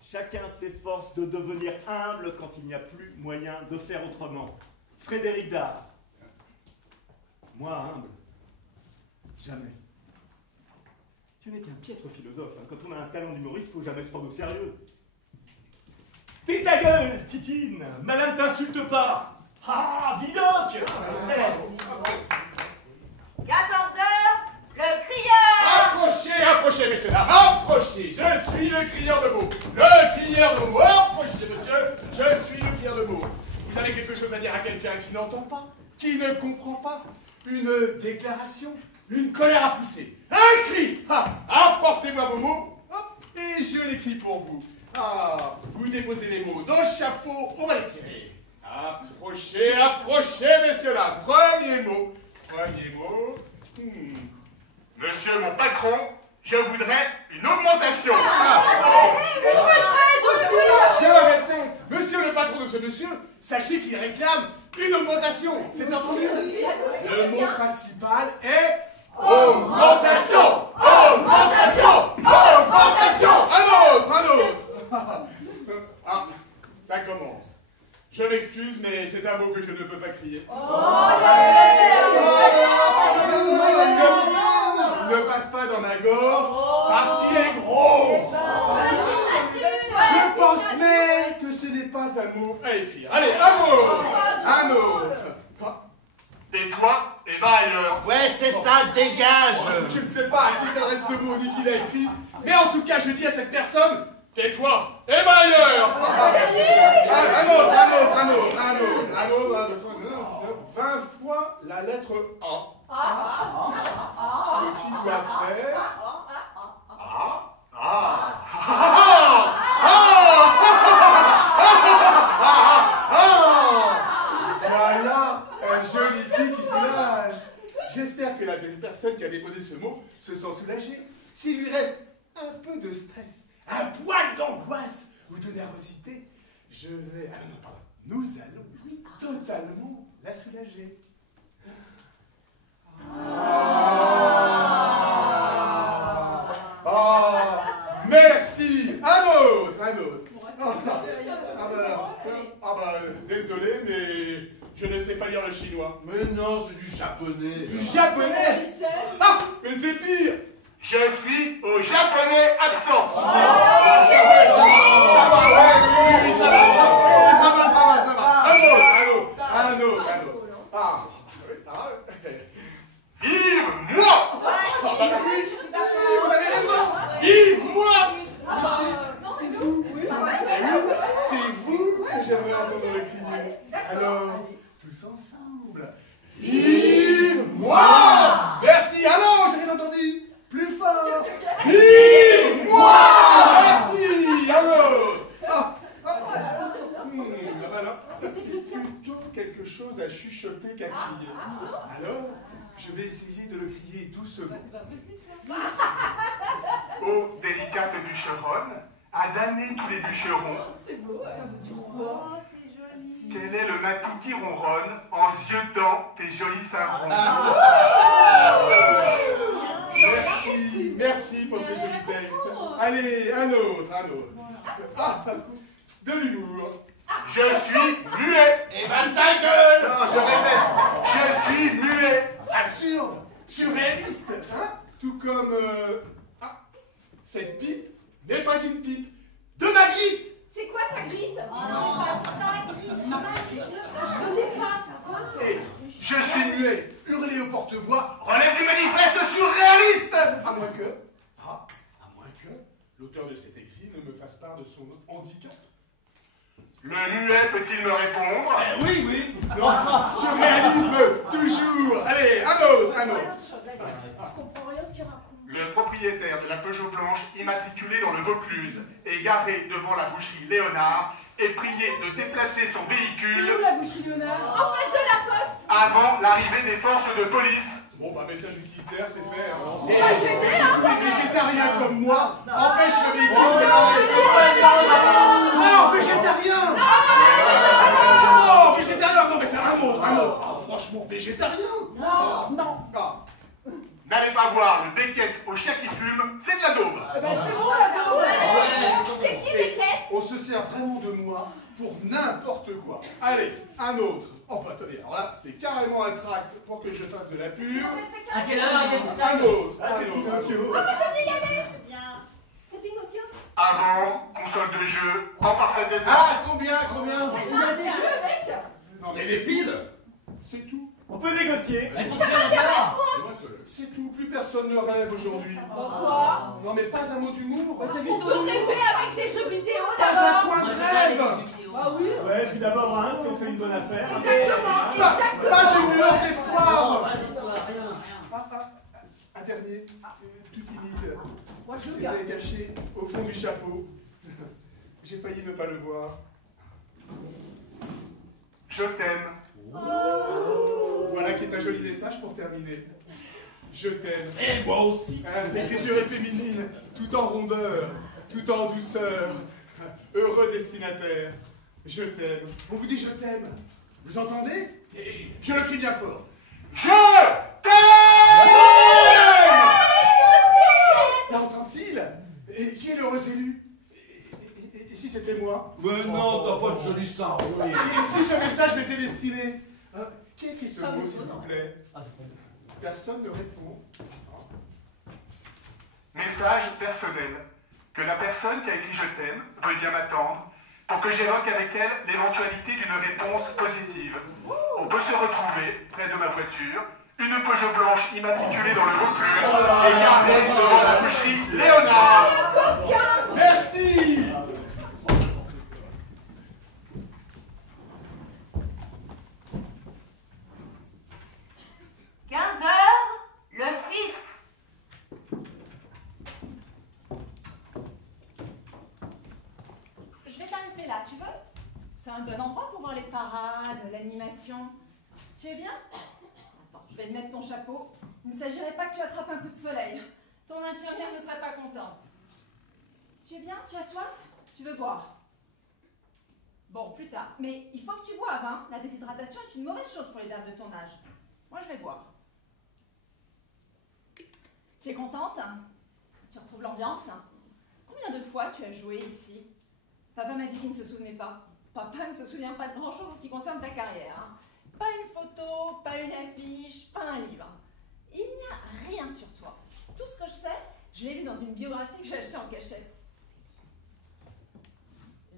Chacun s'efforce de devenir humble quand il n'y a plus moyen de faire autrement. Frédéric Dard. Moi, humble. Jamais. Tu n'es qu'un piètre philosophe. Hein. Quand on a un talent d'humoriste, il ne faut jamais se prendre au sérieux. Tais ta gueule, Titine. Madame t'insulte pas. Ah, Vidocq. 14h, le crieur. Approchez, approchez, messieurs, dames, approchez. Je suis le crieur de mots. Le crieur de mots. Approchez, monsieur. Je suis le crieur de mots. Vous avez quelque chose à dire à quelqu'un qui n'entend pas, qui ne comprend pas? Une déclaration, une colère à pousser, un cri. Ah, apportez-moi vos mots, hop, et je l'écris pour vous. Ah, vous déposez les mots dans le chapeau, on va les tirer. Approchez, approchez, messieurs, là. Premier mot. Premier mot. Monsieur mon patron, je voudrais une augmentation. Je le répète, monsieur le patron de ce monsieur, sachez qu'il réclame une augmentation. C'est entendu? Le mot principal est augmentation. Augmentation. Augmentation. Un autre. Ah, ça commence. Je m'excuse, mais c'est un mot que je ne peux pas crier. Il ne passe pas dans ma gorge parce qu'il est gros. Je pense même que ce n'est pas un mot à écrire. Allez, un mot. Un autre. Tais-toi et va ailleurs. Ouais, c'est ça, dégage. Je ne sais pas à qui s'adresse ce mot ni qui l'a écrit, mais en tout cas, je dis à cette personne, tais-toi et va ailleurs. Un autre. 20 fois la lettre A. Ce qui doit faire... Voilà un joli cri qui soulage. J'espère que la personne qui a déposé ce mot se sent soulagée. S'il lui reste un peu de stress, un poil d'angoisse ou de nervosité, je vais... nous allons totalement la soulager. Merci. Un autre. Désolé, mais je ne sais pas lire le chinois. Mais non, c'est du japonais. Du japonais? Ah, mais c'est pire. Je suis au japonais absent. Ça va. Un autre. Vive-moi. Oui, vous avez raison. Vive-moi. C'est vous que j'aimerais entendre le crier. Alors, tous ensemble. Vive-moi. Merci. Ah non, j'ai rien entendu. Plus fort. Vive-moi. Merci. Alors. C'est plutôt quelque chose à chuchoter qu'à crier. Alors, je vais essayer de le crier doucement. Ô délicate bûcheronne, à damner tous les bûcherons. C'est beau, ça veut dire quoi? C'est joli. Quel est le matou qui ronronne en ziotant tes jolis seins ronds? Merci pour ces jolis textes. Allez, un autre. Ah, de l'humour. Je suis muet. Et ben ta gueule! Non, je répète, je suis muet. Absurde, surréaliste, hein? Tout comme... cette pipe n'est pas une pipe de Magritte. C'est quoi ça grite? Oh non, pas ça grite. Je connais pas, ça va? Et je suis muet, hurler au porte-voix, relève du manifeste surréaliste. À moins que l'auteur de cet écrit ne me fasse part de son handicap. Le muet peut-il me répondre? Oui. Non, surréalisme, toujours. Allez, un autre. Je comprends rien ce qu'il raconte. Le propriétaire de la Peugeot blanche immatriculée dans le Vaucluse est garé devant la boucherie Léonard et prié de déplacer son véhicule. C'est où la boucherie Léonard? En face de la poste. Avant l'arrivée des forces de police. Bon, message utilitaire, c'est fait. C'est pas gêné, hein? Tous les végétariens comme moi empêchent le véhicule. Végétarien. Non, végétarien, non, mais c'est un autre. Franchement, végétarien. Non. N'allez pas voir le Beckett au chien qui fume, c'est de la daube. C'est bon la daube. C'est qui Beckett? On se sert vraiment de moi pour n'importe quoi. Allez, un autre. Oh, attendez, alors là, c'est carrément un tract pour que je fasse de la pub. À quelle heure? Un autre. C'est Pinocchio. Ah, mais je veux y aller. C'est Pinocchio? Avant, console de jeu, en parfait état. Ah, combien? Il y a des jeux avec. Non, mais Et les piles? c'est tout. On peut négocier. Elle fonctionne encore. C'est tout. Plus personne ne rêve aujourd'hui. Pourquoi? Non, mais pas un mot d'humour. On peut rêver avec des jeux vidéo Pas un d'abord. point de rêve. Ah oui. Ouais, puis d'abord, si on fait une bonne affaire. Exactement. Pas une lueur d'espoir. Rien. Un dernier, tout timide. Moi je le garde. C'était caché au fond du chapeau. J'ai failli ne pas le voir. Je t'aime. Voilà qui est un joli message pour terminer. Je t'aime. Et moi aussi. L'écriture est féminine, tout en rondeur, tout en douceur. Heureux destinataire. Je t'aime. On vous dit je t'aime. Vous entendez? Et je le crie bien fort. Je t'aime! L'entend-il? Et qui est l'heureux élu? Et si c'était moi? Mais non, t'as pas de joli sang. Et si ce message m'était destiné? Qui a écrit ce mot, s'il vous plaît? Personne ne répond. Message personnel. Que la personne qui a écrit je t'aime veuille bien m'attendre pour que j'évoque avec elle l'éventualité d'une réponse positive. On peut se retrouver près de ma voiture, une Peugeot blanche immatriculée dans le Vaucluse et garée devant la boucherie Léonard. Merci! 15 heures, le fils. Je vais t'arrêter là, tu veux? C'est un bon endroit pour voir les parades, l'animation. Tu es bien? Attends, je vais te mettre ton chapeau. Il ne s'agirait pas que tu attrapes un coup de soleil. Ton infirmière ne serait pas contente. Tu es bien? Tu as soif? Tu veux boire? Bon, plus tard. Mais il faut que tu boives, hein? La déshydratation est une mauvaise chose pour les dames de ton âge. Moi, je vais boire. Tu es contente? Tu retrouves l'ambiance? Combien de fois tu as joué ici? Papa m'a dit qu'il ne se souvenait pas. Papa ne se souvient pas de grand-chose en ce qui concerne ta carrière. Hein. Pas une photo, pas une affiche, pas un livre. Il n'y a rien sur toi. Tout ce que je sais, je l'ai lu dans une biographie que j'ai achetée en cachette.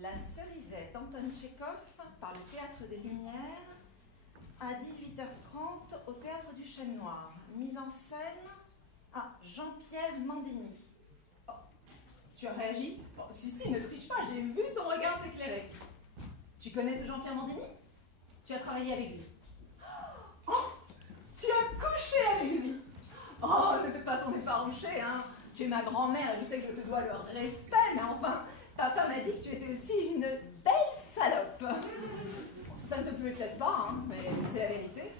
La Cerisette, Anton Tchekhov, par le Théâtre des Lumières, à 18h30 au Théâtre du Chêne Noir. Mise en scène, Jean-Pierre Mandini. Oh, tu as réagi? Oh, si, ne triche pas, j'ai vu ton regard s'éclairer. Tu connais ce Jean-Pierre Mandini? Tu as travaillé avec lui? Oh, tu as couché avec lui? Oh, ne fais pas ton effarouché, hein. Tu es ma grand-mère et je sais que je te dois le respect, mais enfin, papa m'a dit que tu étais aussi une belle salope. Ça ne te plaît peut-être pas, hein, mais c'est la vérité.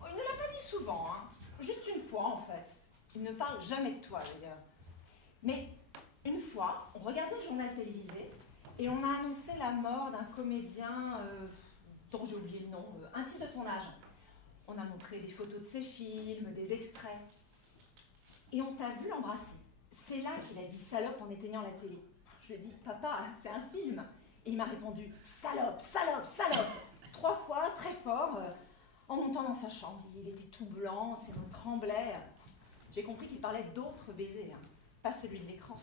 Oh, il ne l'a pas dit souvent, hein. Juste une fois en fait. Il ne parle jamais de toi d'ailleurs. Mais une fois, on regardait le journal télévisé et on a annoncé la mort d'un comédien dont j'ai oublié le nom, un type de ton âge. On a montré des photos de ses films, des extraits. Et on t'a vu l'embrasser. C'est là qu'il a dit salope en éteignant la télé. Je lui ai dit, papa, c'est un film. Et il m'a répondu, salope, salope, salope. 3 fois, très fort, en montant dans sa chambre. Il était tout blanc, ses mains tremblaient. J'ai compris qu'il parlait d'autres baisers, hein, pas celui de l'écran.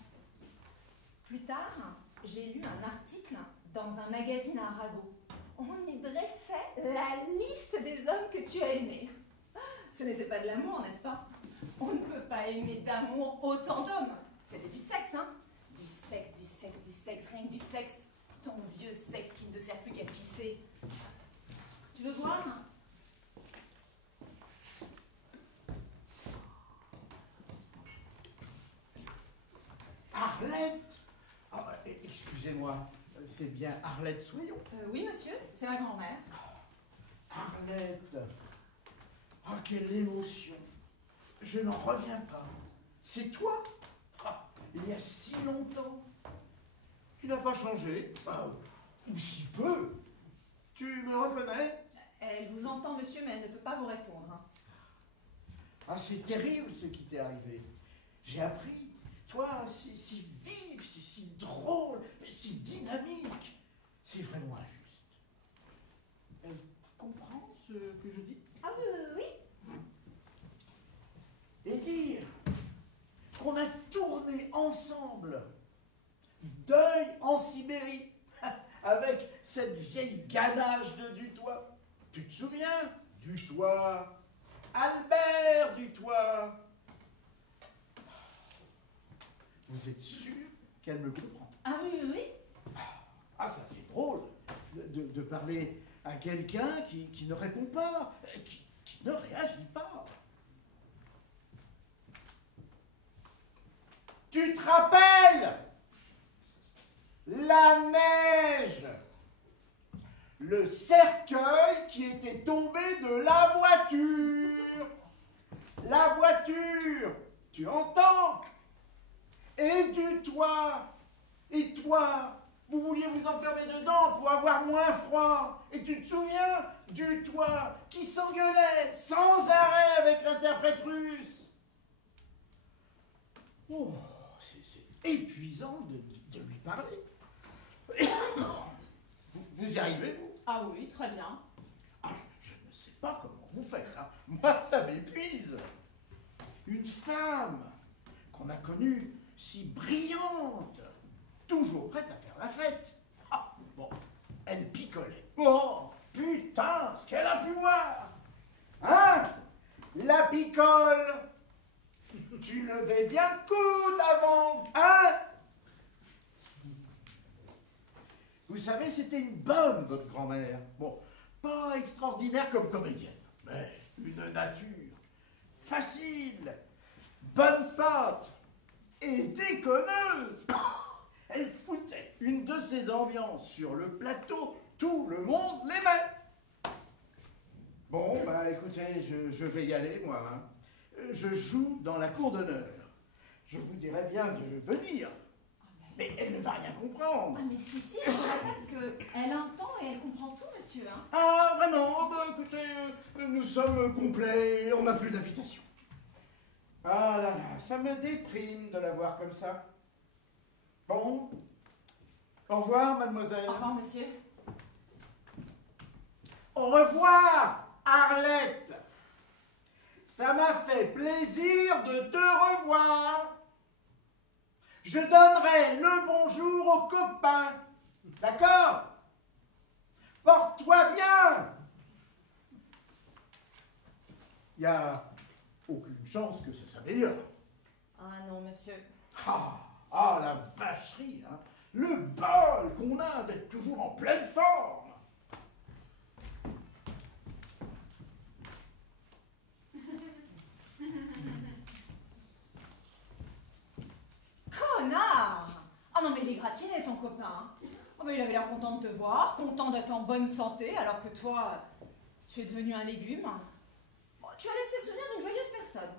Plus tard, j'ai lu un article dans un magazine à Arago. On y dressait la liste des hommes que tu as aimés. Ce n'était pas de l'amour, n'est-ce pas? On ne peut pas aimer d'amour autant d'hommes. C'était du sexe, hein? Du sexe, du sexe, du sexe, rien que du sexe. Ton vieux sexe qui ne te sert plus qu'à pisser. Tu veux boire? Arlette! Excusez-moi, c'est bien Arlette Soyon? Oui, monsieur, c'est ma grand-mère. Arlette! Ah, quelle émotion! Je n'en reviens pas. C'est toi? Ah, il y a si longtemps. Tu n'as pas changé? Ou si peu. Tu me reconnais? Elle vous entend, monsieur, mais elle ne peut pas vous répondre. Hein. Ah, c'est terrible ce qui t'est arrivé. J'ai appris. Toi, c'est si vif, c'est si drôle, si dynamique. C'est vraiment injuste. Elle comprend ce que je dis? Ah oui. Et dire qu'on a tourné ensemble Deuil en Sibérie avec cette vieille ganache de Dutoit. Tu te souviens? Dutoit, Albert Dutoit. Vous êtes sûr qu'elle me comprend? Ah oui. Ah, ça fait drôle de parler à quelqu'un qui ne répond pas, qui ne réagit pas. Tu te rappelles? La neige, le cercueil qui était tombé de la voiture. La voiture, tu entends? Et du toit. Et toi, vous vouliez vous enfermer dedans pour avoir moins froid. Et tu te souviens du toit qui s'engueulait sans arrêt avec l'interprète russe. Oh, c'est épuisant de lui parler. Vous y arrivez, vous? Ah oui, très bien. Ah, je ne sais pas comment vous faites, hein. Moi, ça m'épuise. Une femme qu'on a connue si brillante, toujours prête à faire la fête. Ah, bon, elle picolait. Oh, putain, ce qu'elle a pu voir. Hein? La picole. Tu levais bien le coude avant, hein? Vous savez, c'était une bonne, votre grand-mère. Bon, pas extraordinaire comme comédienne, mais une nature facile, bonne patte et déconneuse. Elle foutait une de ses ambiances sur le plateau, tout le monde l'aimait. Bon, bah écoutez, je vais y aller, moi. Hein. Je joue dans la cour d'honneur. Je vous dirais bien de venir. Mais elle ne va rien comprendre. Ah mais si, je vous rappelle qu'elle entend et elle comprend tout, monsieur. Hein. Ah, vraiment? Bah écoutez, nous sommes complets et on n'a plus d'invitation. Ah là là, ça me déprime de la voir comme ça. Bon. Au revoir, mademoiselle. Au revoir, monsieur. Au revoir, Arlette. Ça m'a fait plaisir de te revoir. Je donnerai le bonjour aux copains. D'accord? Porte-toi bien. Il n'y a aucune chance que ça s'améliore. Ah non, monsieur. Ah, la vacherie, hein. Le bol qu'on a d'être toujours en pleine forme. Connard! Ah non, mais il est gratiné, ton copain. Hein. Oh, mais il avait l'air content de te voir, content d'être en bonne santé, alors que toi, tu es devenu un légume. Bon, tu as laissé le souvenir d'une joyeuse personne.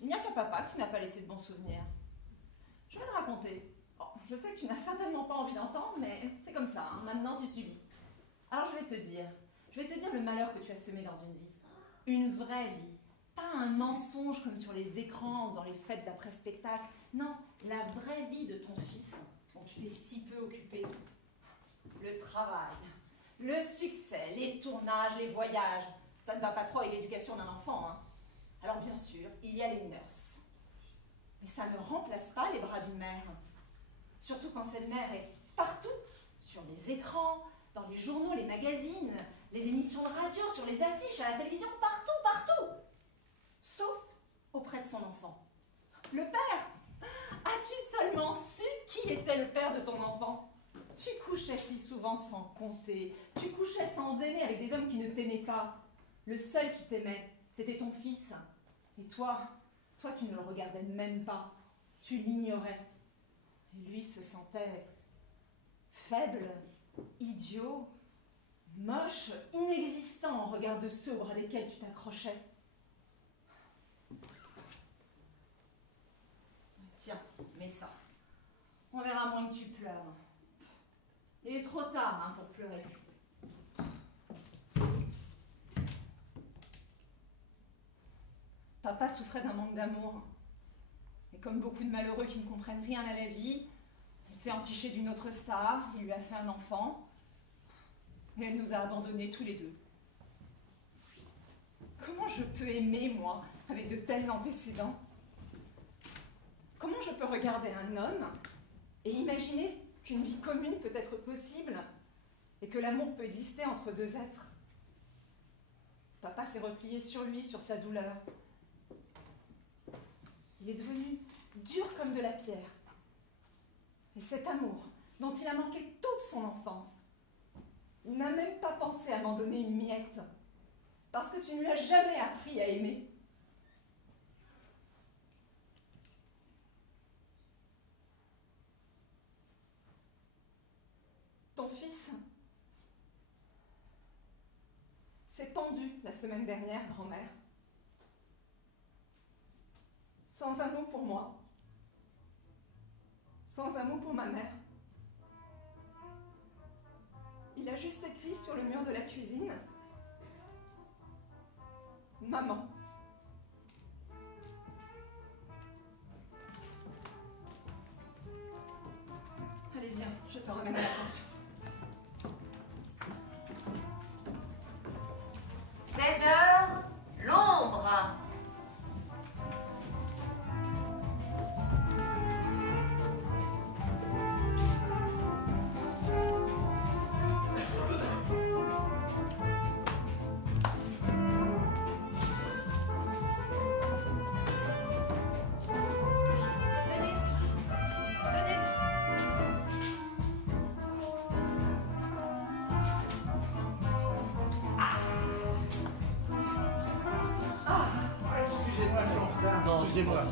Il n'y a qu'à papa que tu n'as pas laissé de bons souvenirs. Je vais te raconter. Bon, je sais que tu n'as certainement pas envie d'entendre, mais c'est comme ça, hein. Maintenant tu subis. Alors je vais te dire. Je vais te dire le malheur que tu as semé dans une vie. Une vraie vie. Pas un mensonge comme sur les écrans ou dans les fêtes d'après-spectacle. Non, la vraie vie de ton fils, dont tu t'es si peu occupé. Le travail, le succès, les tournages, les voyages. Ça ne va pas trop avec l'éducation d'un enfant, hein. Alors bien sûr, il y a les nurses. Mais ça ne remplace pas les bras d'une mère. Surtout quand cette mère est partout, sur les écrans, dans les journaux, les magazines, les émissions de radio, sur les affiches, à la télévision, partout, partout. Sauf auprès de son enfant. Le père. As-tu seulement su qui était le père de ton enfant? Tu couchais si souvent sans compter. Tu couchais sans aimer avec des hommes qui ne t'aimaient pas. Le seul qui t'aimait, c'était ton fils. Et toi, tu ne le regardais même pas. Tu l'ignorais. Et lui se sentait faible, idiot, moche, inexistant en regard de ceux au bras desquels tu t'accrochais. Tiens, mets ça. On verra moins que tu pleures. Il est trop tard, hein, pour pleurer. Papa souffrait d'un manque d'amour. Et comme beaucoup de malheureux qui ne comprennent rien à la vie, il s'est entiché d'une autre star, il lui a fait un enfant, et elle nous a abandonnés tous les deux. Comment je peux aimer, moi, avec de tels antécédents? Comment je peux regarder un homme et imaginer qu'une vie commune peut être possible et que l'amour peut exister entre deux êtres? Papa s'est replié sur lui, sur sa douleur. Il est devenu dur comme de la pierre. Et cet amour, dont il a manqué toute son enfance, il n'a même pas pensé à m'en donner une miette, parce que tu ne lui as jamais appris à aimer. Ton fils s'est pendu la semaine dernière, grand-mère. Sans un mot pour moi. Sans un mot pour ma mère. Il a juste écrit sur le mur de la cuisine « Maman ». Allez, viens, je te remets à la pension. 16h, l'ombre. Excusez-moi.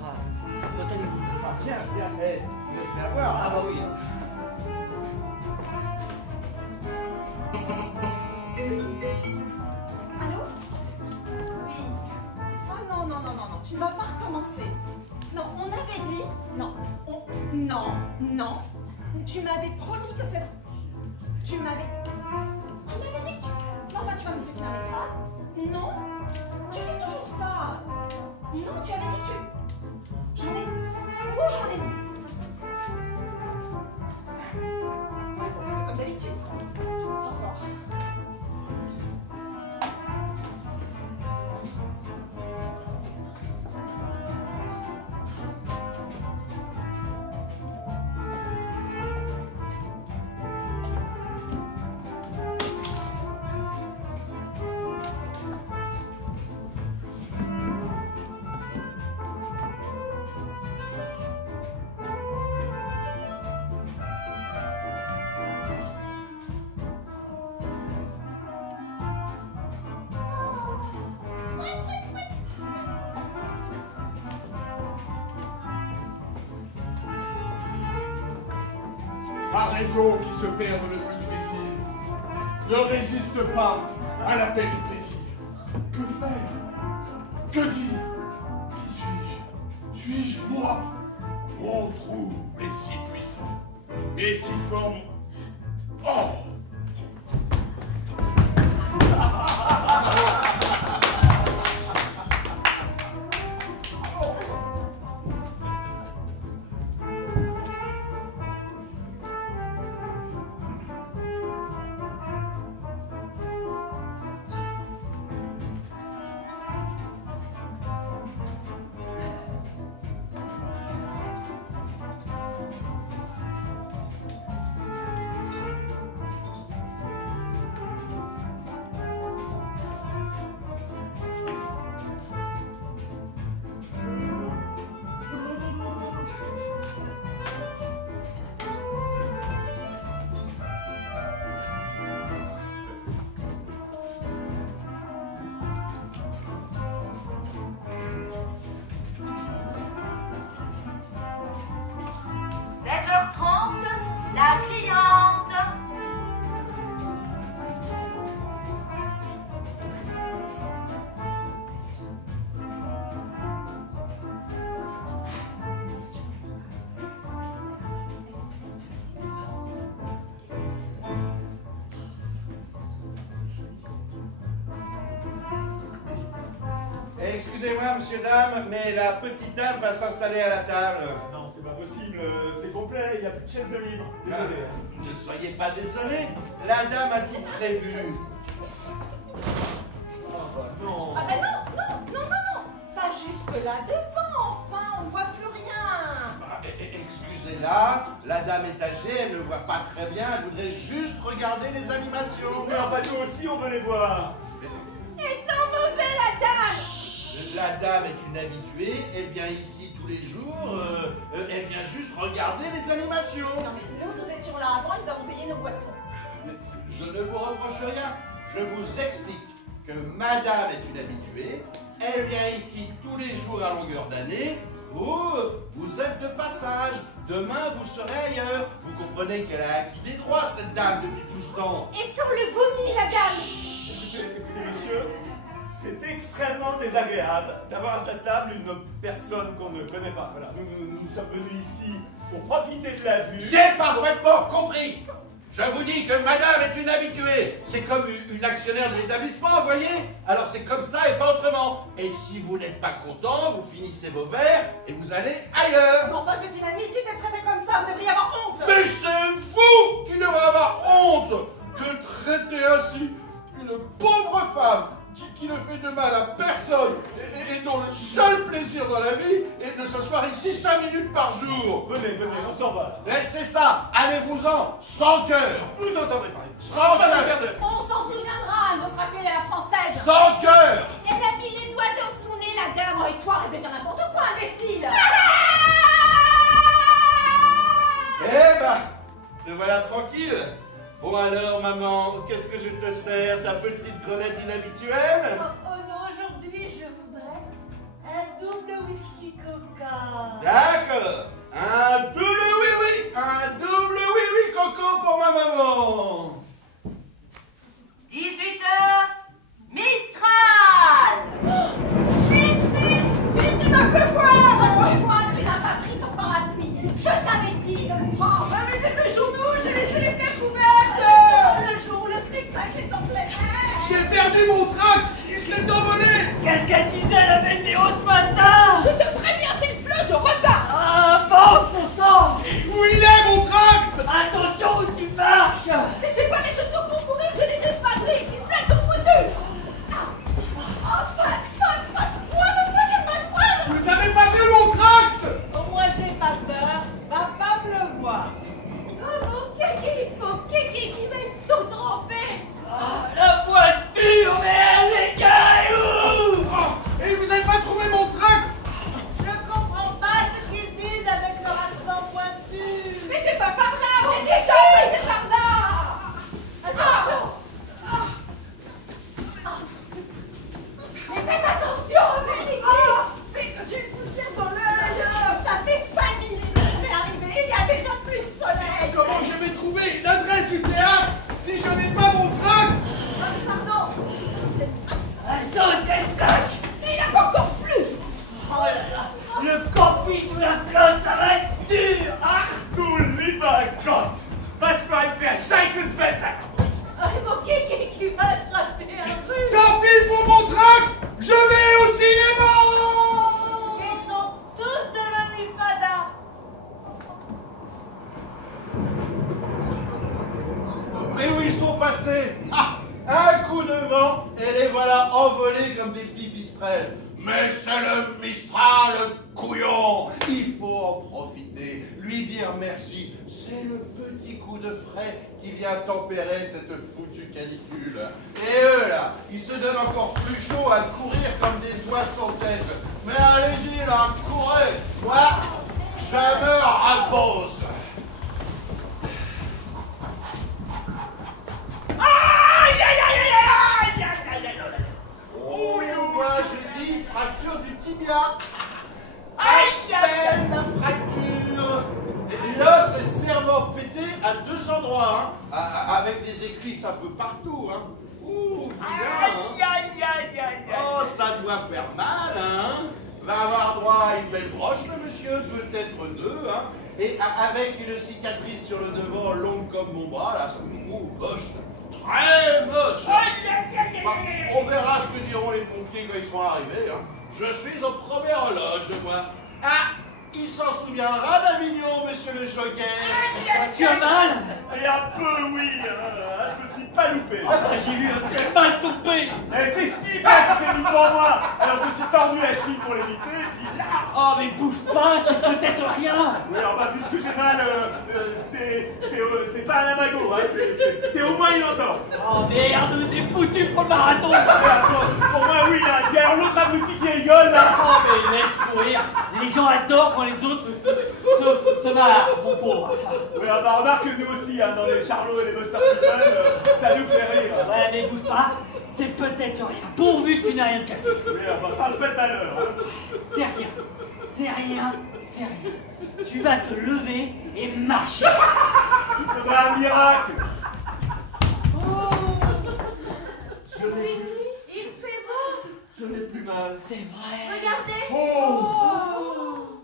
Comment allez-vous? Bien, bien. Vous êtes fait avoir. Ah bah oui. Allô? Oui. Oh non, non, non, non, non, tu ne vas pas recommencer. Non, on avait dit... Non, non, non. Tu m'avais promis que cette... Tu m'avais dit que tu... Non, bah tu vas me laisser finir les phrases. Non, tu fais toujours ça. Non, tu avais dit que tu... J'en ai... Oh, j'en ai... Ouais, bon, comme d'habitude. Au revoir. Un réseau qui se perd dans le feu du désir ne résiste pas à l'appel du plaisir. Que faire? Que dire? Qui suis-je? Suis-je moi? Mon trouble est si puissant et si fort. Oh! Excusez-moi, monsieur, dame, mais la petite dame va s'installer à la table. Non, c'est pas possible, c'est complet, il n'y a plus de chaise de libre. Désolé. Ne soyez pas désolé, la dame a tout prévu. Non. Ah ben non, pas jusque là devant, enfin, on ne voit plus rien. Excusez-la, la dame est âgée, elle ne voit pas très bien, elle voudrait juste regarder les animations. Mais enfin, nous aussi, on veut les voir. Et sans mauvais, la dame. La dame est une habituée, elle vient ici tous les jours, elle vient juste regarder les animations. Non mais nous étions là avant et nous avons payé nos boissons. Je ne vous reproche rien, je vous explique que madame est une habituée, elle vient ici tous les jours à longueur d'année, vous êtes de passage, demain vous serez ailleurs. Vous comprenez qu'elle a acquis des droits, cette dame, depuis tout ce temps. Et sans le vomi, la dame. Écoutez, monsieur, c'est extrêmement désagréable d'avoir à sa table une personne qu'on ne connaît pas. Voilà, nous sommes venus ici pour profiter de la vue. J'ai parfaitement compris. Je vous dis que madame est une habituée. C'est comme une actionnaire de l'établissement, vous voyez? Alors c'est comme ça et pas autrement. Et si vous n'êtes pas content, vous finissez vos verres et vous allez ailleurs. Mais enfin, c'est inadmissible d'être traité comme ça, vous devriez avoir honte. Mais c'est vous qui devrez avoir honte de traiter ainsi une pauvre femme qui ne fait de mal à personne et dont le seul plaisir dans la vie est de s'asseoir ici 5 minutes par jour. Venez, on s'en va. C'est ça, allez-vous-en, sans cœur. Vous entendrez parler. Sans cœur. On s'en souviendra, notre accueil à la française. Sans cœur. Elle a mis les doigts dans son nez, la dame. Oh, et toi, arrête de dire n'importe quoi, imbécile. Eh ben, te voilà tranquille. Bon alors, maman, qu'est-ce que je te sers? Ta petite grenade inhabituelle? Oh non, aujourd'hui, je voudrais un double whisky coca. D'accord. Un double oui coco pour ma maman. 18h, Mistral. Vite, tu m'as fait voir. Dis-moi, tu n'as pas pris ton parapluie. Je t'avais dit de le prendre. Ah mais dépêchons-nous, j'ai laissé les fenêtres ouvertes. Le jour où le spectacle est en plein air. J'ai perdu mon tract. Il s'est envolé. Qu'est-ce qu'elle disait la météo ce matin? Je te préviens, s'il pleut, je repars. Ah, pense ton sang. Où il est mon tract? Attention où tu marches. Mais j'ai pas les chaussures pour courir, j'ai les espadrilles, s'il plaît, elles sont foutues. Oh, fuck, what the fuck am I doing? Vous avez pas vu mon tract? Oh, moi, j'ai pas peur. Va pas pleuvoir. Oh, mon kéké qui va être tout trempé. Ah, la voiture, mais elle est où? Oh, et vous avez pas trouvé mon tract? Je comprends pas ce qu'ils disent avec leur accent pointu. Mais c'est pas par là, mais déjà, mais c'est par là. Attention. Mais faites attention, Mais j'ai une poussière dans l'œil. ça fait 5 minutes que c'est arrivé, il y a déjà plus de soleil. Comment je vais trouver l'adresse du théâtre si je n'ai pas mon tract? Pardon. Saute et tac. Il n'y a pas encore plus. Oh là là, le camping ou la flotte, ça va être dur. Ach du lieber Gott! Was für ein verscheißes Wetter! Ah, mon kéké qui va attraper un rhume. Tant pis pour mon tract. Je vais au cinéma. Ils sont tous devenus fada. Mais où ils sont passés? Ah, un coup de vent et les voilà envolés comme des pipistrelles. Mais c'est le Mistral, le couillon. Il faut en profiter, lui dire merci. C'est le petit coup de frais qui vient tempérer cette foutue canicule. Et eux là, ils se donnent encore plus chaud à courir comme des oies sans tête. Mais allez-y là, courez. Moi, je me repose. Oh, moi je dis fracture du tibia. Aïe, la fracture. Et l'os est serment pété à 2 endroits, hein, avec des éclisses un peu partout. Hein. Ouh, oh, ça doit faire mal, hein. Va avoir droit à une belle broche, le monsieur, peut-être 2, hein. Et avec une cicatrice sur le devant longue comme mon bras, là, ça me moche. Très moche. Enfin, on verra ce que diront les pompiers quand ils seront arrivés. Hein. Je suis aux premières loges, moi. Ah, il s'en souviendra d'Avignon, monsieur le joker. Tu as mal? Et un peu, oui. Je me suis pas loupé. J'ai vu un mal tombé. C'est Snip qui s'est mis devant moi. Alors je me suis tordu la cheville pour l'éviter, et puis là... Oh, mais bouge pas, c'est peut-être rien. Oui, alors bah, puisque j'ai mal, c'est pas un amago, hein, c'est au moins une entorse. Oh merde, t'es foutu pour le marathon. Pour moi, oui, hein. Et puis alors l'autre abruti qui rigole, là. Oh, mais laisse courir. Les gens adorent quand les autres se marrent, mon pauvre. Oui, bah remarque que nous aussi, hein, dans les Charlots et les Buster Keaton, ça nous fait rire. Ouais, mais bouge pas, c'est peut-être rien. Pourvu que tu n'aies rien de cassé. Oui, bah parle pas de malheur. Hein. C'est rien, c'est rien, c'est rien. Tu vas te lever et marcher. Il faudra un miracle. Il fait beau. Je n'ai plus mal. C'est vrai. Regardez. Oh.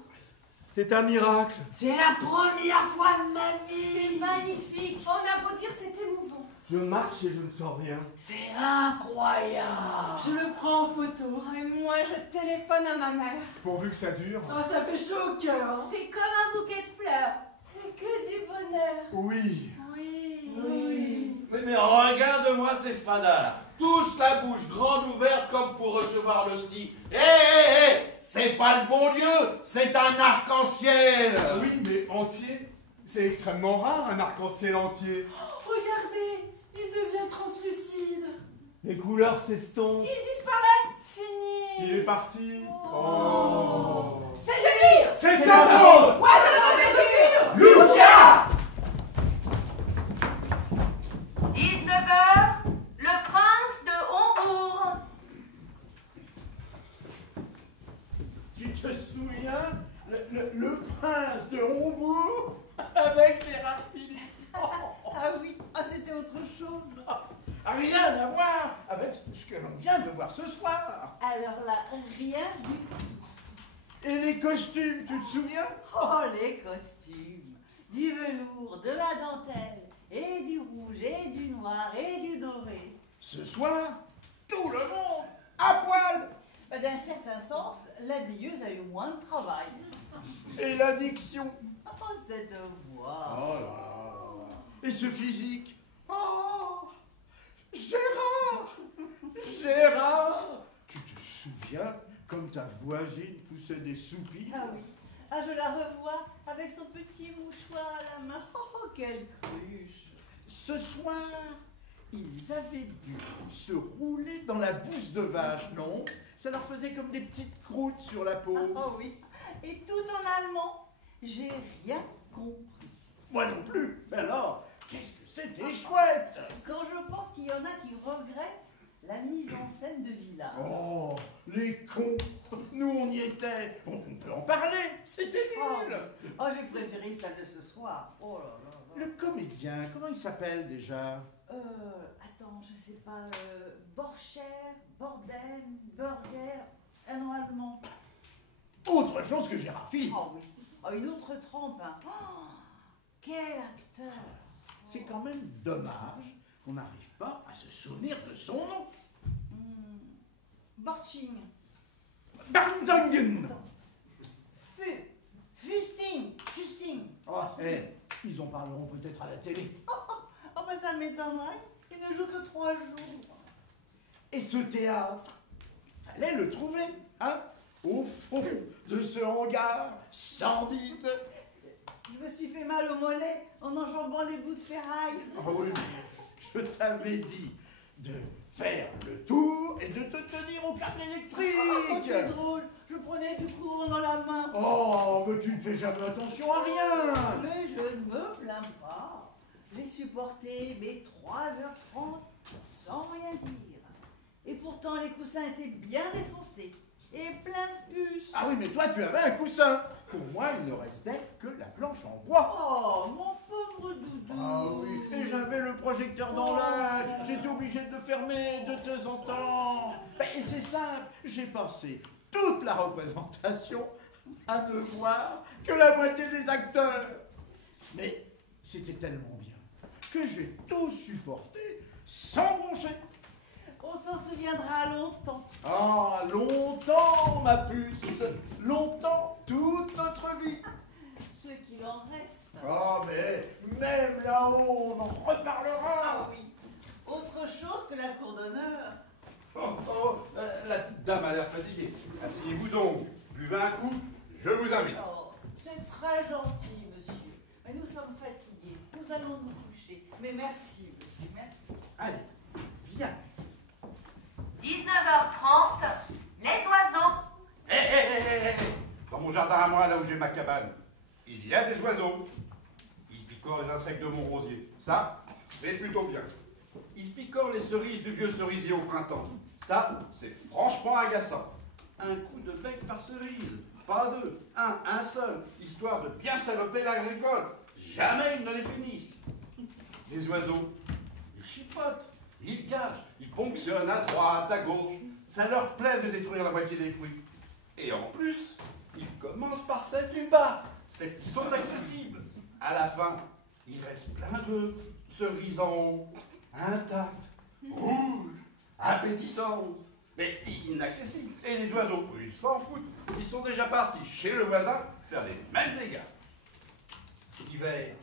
C'est un miracle. C'est la première fois de ma C'est vie. magnifique. On a beau dire, c'est émouvant. Je marche et je ne sens rien. C'est incroyable. Je le prends en photo. Oh, et moi, je téléphone à ma mère. Pourvu que ça dure. Oh, ça fait chaud au cœur. Hein. C'est comme un bouquet de fleurs. C'est que du bonheur. Oui. Oui. Mais regarde-moi ces fadas là. Tous la bouche grande ouverte comme pour recevoir l'hostie. Hé, c'est pas le bon Dieu, c'est un arc-en-ciel. Oui, mais entier. C'est extrêmement rare, un arc-en-ciel entier. Regardez, il devient translucide. Les couleurs s'estompent. Il disparaît. Fini. Il est parti. Oh. C'est lui. C'est sa faute. Ouais, c'est la mauvaise figure. Lucia. 19h, le prince de Hombourg. Tu te souviens le prince de Hombourg avec Gérard Philippe? Ah oui, c'était autre chose. Rien à voir avec ce que l'on vient de voir ce soir. Alors là, rien du tout. Et les costumes, tu te souviens? Oh, les costumes. Du velours, de la dentelle, et du rouge, et du noir, et du doré. Ce soir, tout le monde à poil. D'un certain sens, l'habilleuse a eu moins de travail. Et l'addiction. Oh, cette voix. Oh là là. Et ce physique. Oh, Gérard. Gérard. Tu te souviens comme ta voisine poussait des soupirs? Ah oui. Ah, je la revois avec son petit mouchoir à la main. Oh, quelle cruche. Ce soir, ils avaient dû se rouler dans la bouse de vache, non? Ça leur faisait comme des petites croûtes sur la peau. Oh oui. Et tout en allemand. J'ai rien compris. Moi non plus. Mais alors, qu'est-ce que c'était chouette! Quand je pense qu'il y en a qui regrettent la mise en scène de Villa. Oh, les cons! Nous, on y était. On peut en parler. C'était nul. Oh, j'ai préféré celle de ce soir. Oh là là. Le comédien, comment il s'appelle déjà? Attends, je sais pas. Borcher, Borden, Burger, un nom allemand. Autre chose que Gérard Philippe. Oh oui. Oh, une autre trempe. Hein. Oh, quel acteur! C'est quand même dommage qu'on n'arrive pas à se souvenir de son nom. Borching. Barnzangen. Justine. Oh, ils en parleront peut-être à la télé. Oh, bah ça m'étonnerait. Il ne joue que 3 jours. Et ce théâtre, il fallait le trouver, hein? Au fond de ce hangar sordide. Je me suis fait mal au mollet en enjambant les bouts de ferraille. Oh oui, je t'avais dit de faire le tour et de te tenir au câble électrique. Oh, c'est drôle. Je prenais du courant dans la main. Oh, mais tu ne fais jamais attention à rien. Mais je ne me plains pas. J'ai supporté mes 3h30 sans rien dire. Et pourtant, les coussins étaient bien défoncés et plein de puces. Ah oui, mais toi, tu avais un coussin. Pour moi, il ne restait que la planche en bois. Oh, mon pauvre doudou. Ah oui, et j'avais le projecteur dans l'œil. J'étais obligé de le fermer de temps en temps. Et c'est simple, j'ai passé toute la représentation à ne voir que la moitié des acteurs. Mais c'était tellement bien que j'ai tout supporté sans broncher. On s'en souviendra longtemps. Ah, longtemps, ma puce. Longtemps, toute notre vie. Ce qu'il en reste. Ah, mais même là-haut, on en reparlera. Ah oui. Autre chose que la cour d'honneur. La petite dame a l'air fatiguée. Asseyez-vous donc, buvez un coup, je vous invite. Oh, c'est très gentil, monsieur. Mais nous sommes fatigués. Nous allons nous coucher. Mais merci, monsieur. Merci. Allez, viens. 19h30, les oiseaux. Hé. Dans mon jardin à moi, là où j'ai ma cabane, il y a des oiseaux. Ils picorent les insectes de mon rosier. Ça, c'est plutôt bien. Ils picorent les cerises du vieux cerisier au printemps. Ça, c'est franchement agaçant. Un coup de bec par cerise, pas deux, un seul, histoire de bien saloper l'agricole. Jamais ils ne les finissent. Les oiseaux, ils chipotent, ils cachent, ils ponctionnent à droite, à gauche. Ça leur plaît de détruire la moitié des fruits. Et en plus, ils commencent par celles du bas, celles qui sont accessibles. À la fin, il reste plein de cerises en haut, intactes, rouges, appétissantes, mais inaccessibles. Et les oiseaux, ils s'en foutent. Ils sont déjà partis chez le voisin faire les mêmes dégâts. L'hiver,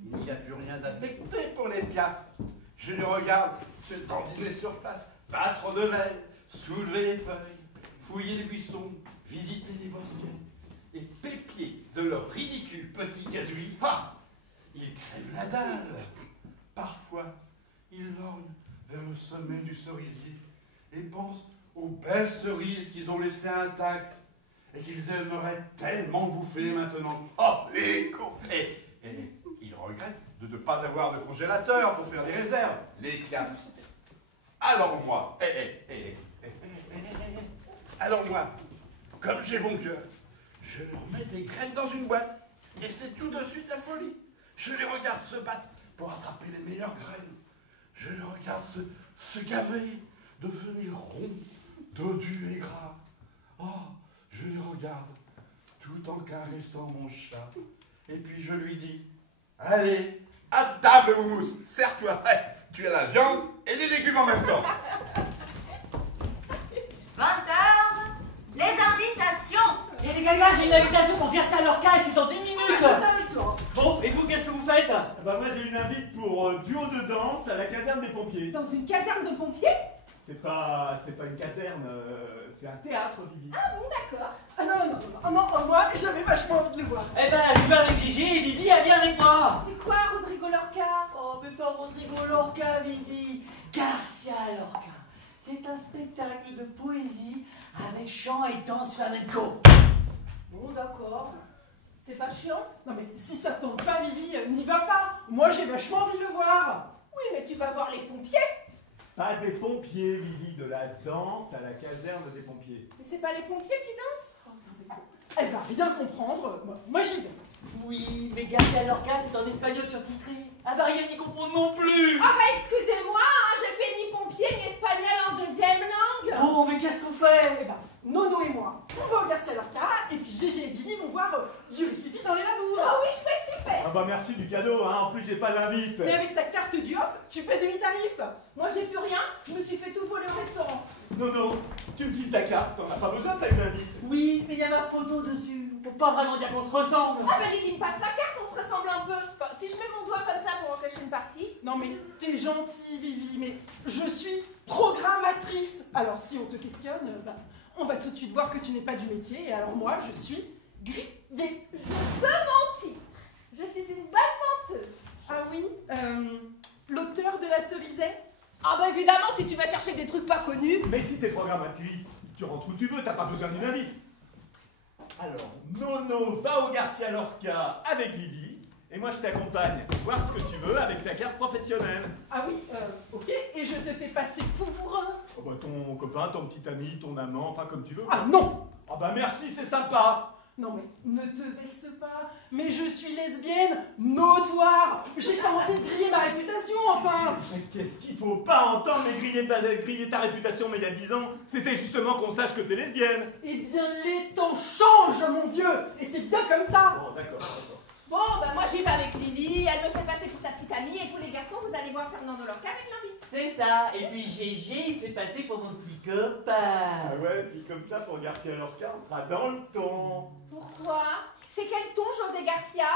il n'y a plus rien d'affecté pour les piafs. Je les regarde se dandiner sur place, battre de l'aile, soulever les feuilles, fouiller les buissons, visiter les bosquets, et pépier de leur ridicule petit gazouillis. Ah, ils crèvent la dalle. Parfois, ils lorgnent vers le sommet du cerisier et pensent aux belles cerises qu'ils ont laissées intactes et qu'ils aimeraient tellement bouffer maintenant. Oh, les cons! Et ils regrettent de ne pas avoir de congélateur pour faire des réserves, les piafs. Alors moi, alors moi, comme j'ai bon cœur, je leur mets des graines dans une boîte et c'est tout de suite la folie. Je les regarde se battre pour attraper les meilleures graines. Je les regarde se gaver, devenir ronds, dodus et gras. Oh, je les regarde tout en caressant mon chat. Et puis je lui dis, allez, à table, Moumousse, serre-toi. Tu as la viande et les légumes en même temps. 20h, les invitations. Et les gars, j'ai une invitation pour Garcia Lorca et c'est dans 10 minutes. Avec toi. Bon, et vous, qu'est-ce que vous faites? Bah moi j'ai une invite pour duo de danse à la caserne des pompiers. Dans une caserne de pompiers? C'est pas une caserne, c'est un théâtre, Vivi. Ah bon, d'accord. Ah non, moi j'avais vachement envie de le voir. Eh ben, je vais avec Gigi et Vivi, elle vient avec moi. C'est quoi Rodrigo Lorca? Oh, mais pas Rodrigo Lorca, Vivi. Garcia Lorca. C'est un spectacle de poésie avec chant et danse flamenco. Bon, d'accord. C'est pas chiant? Non mais si ça tombe pas, Vivi, n'y va pas. Moi j'ai vachement envie de le voir. Oui, mais tu vas voir les pompiers. Pas des pompiers, Vivi, de la danse à la caserne des pompiers. Mais c'est pas les pompiers qui dansent? Elle va rien comprendre. Moi j'y vais. Oui, mais Garcia Lorca, c'est en espagnol surtitré. Elle va rien y comprendre non plus. Ah bah excusez-moi, hein, j'ai fait ni pompier ni espagnol en deuxième langue. Bon, mais qu'est-ce qu'on fait? Eh ben, Nono et moi, on va au Garcia Lorca, et puis Gégé et Vivi vont voir Jules et Fifi dans les labours. Ah oui, je peux être super. Ah bah merci du cadeau, hein, en plus j'ai pas d'invite. Mais avec ta carte du off, tu paies demi-tarif. Moi j'ai plus rien, je me suis fait tout voler au restaurant. Non, tu me files ta carte, t'en as pas besoin, t'as une invite. Oui, mais il y a ma photo dessus. On peut pas vraiment dire qu'on se ressemble. Ah bah Lily me passe sa carte, on se ressemble un peu. Enfin, si je mets mon doigt comme ça pour en cacher une partie. Non mais t'es gentille, Vivi, mais je suis programmatrice. Alors si on te questionne, on va tout de suite voir que tu n'es pas du métier, et alors moi je suis grillée. Je peux mentir. Je suis une bonne menteuse. Ah oui, l'auteur de la cerisette. Ah bah évidemment, si tu vas chercher des trucs pas connus. Mais si t'es programmatrice, tu rentres où tu veux, t'as pas besoin d'une invite. Alors, Nono va au Garcia Lorca avec Vivi, et moi je t'accompagne voir ce que tu veux avec ta carte professionnelle. Ah oui, ok, et je te fais passer pour... Oh bah ton copain, ton petit ami, ton amant, enfin comme tu veux. Ah non! Ah bah merci, c'est sympa. Non mais ne te vexe pas, mais je suis lesbienne notoire. J'ai pas envie de griller ma réputation, enfin. Mais qu'est-ce qu'il faut pas entendre, mais griller ta réputation, mais il y a 10 ans, c'était justement qu'on sache que t'es lesbienne. Eh bien les temps changent, mon vieux, et c'est bien comme ça. Bon, d'accord. Bon, bah moi j'y vais avec Lily, elle me fait passer pour sa petite amie, et vous les garçons, vous allez voir Fernando Lorca avec l'invite. C'est ça. Et puis Gégé, il se fait passer pour mon petit copain. Ah ouais, puis comme ça, pour Garcia Lorca, on sera dans le ton. Pourquoi? C'est quel ton, José Garcia?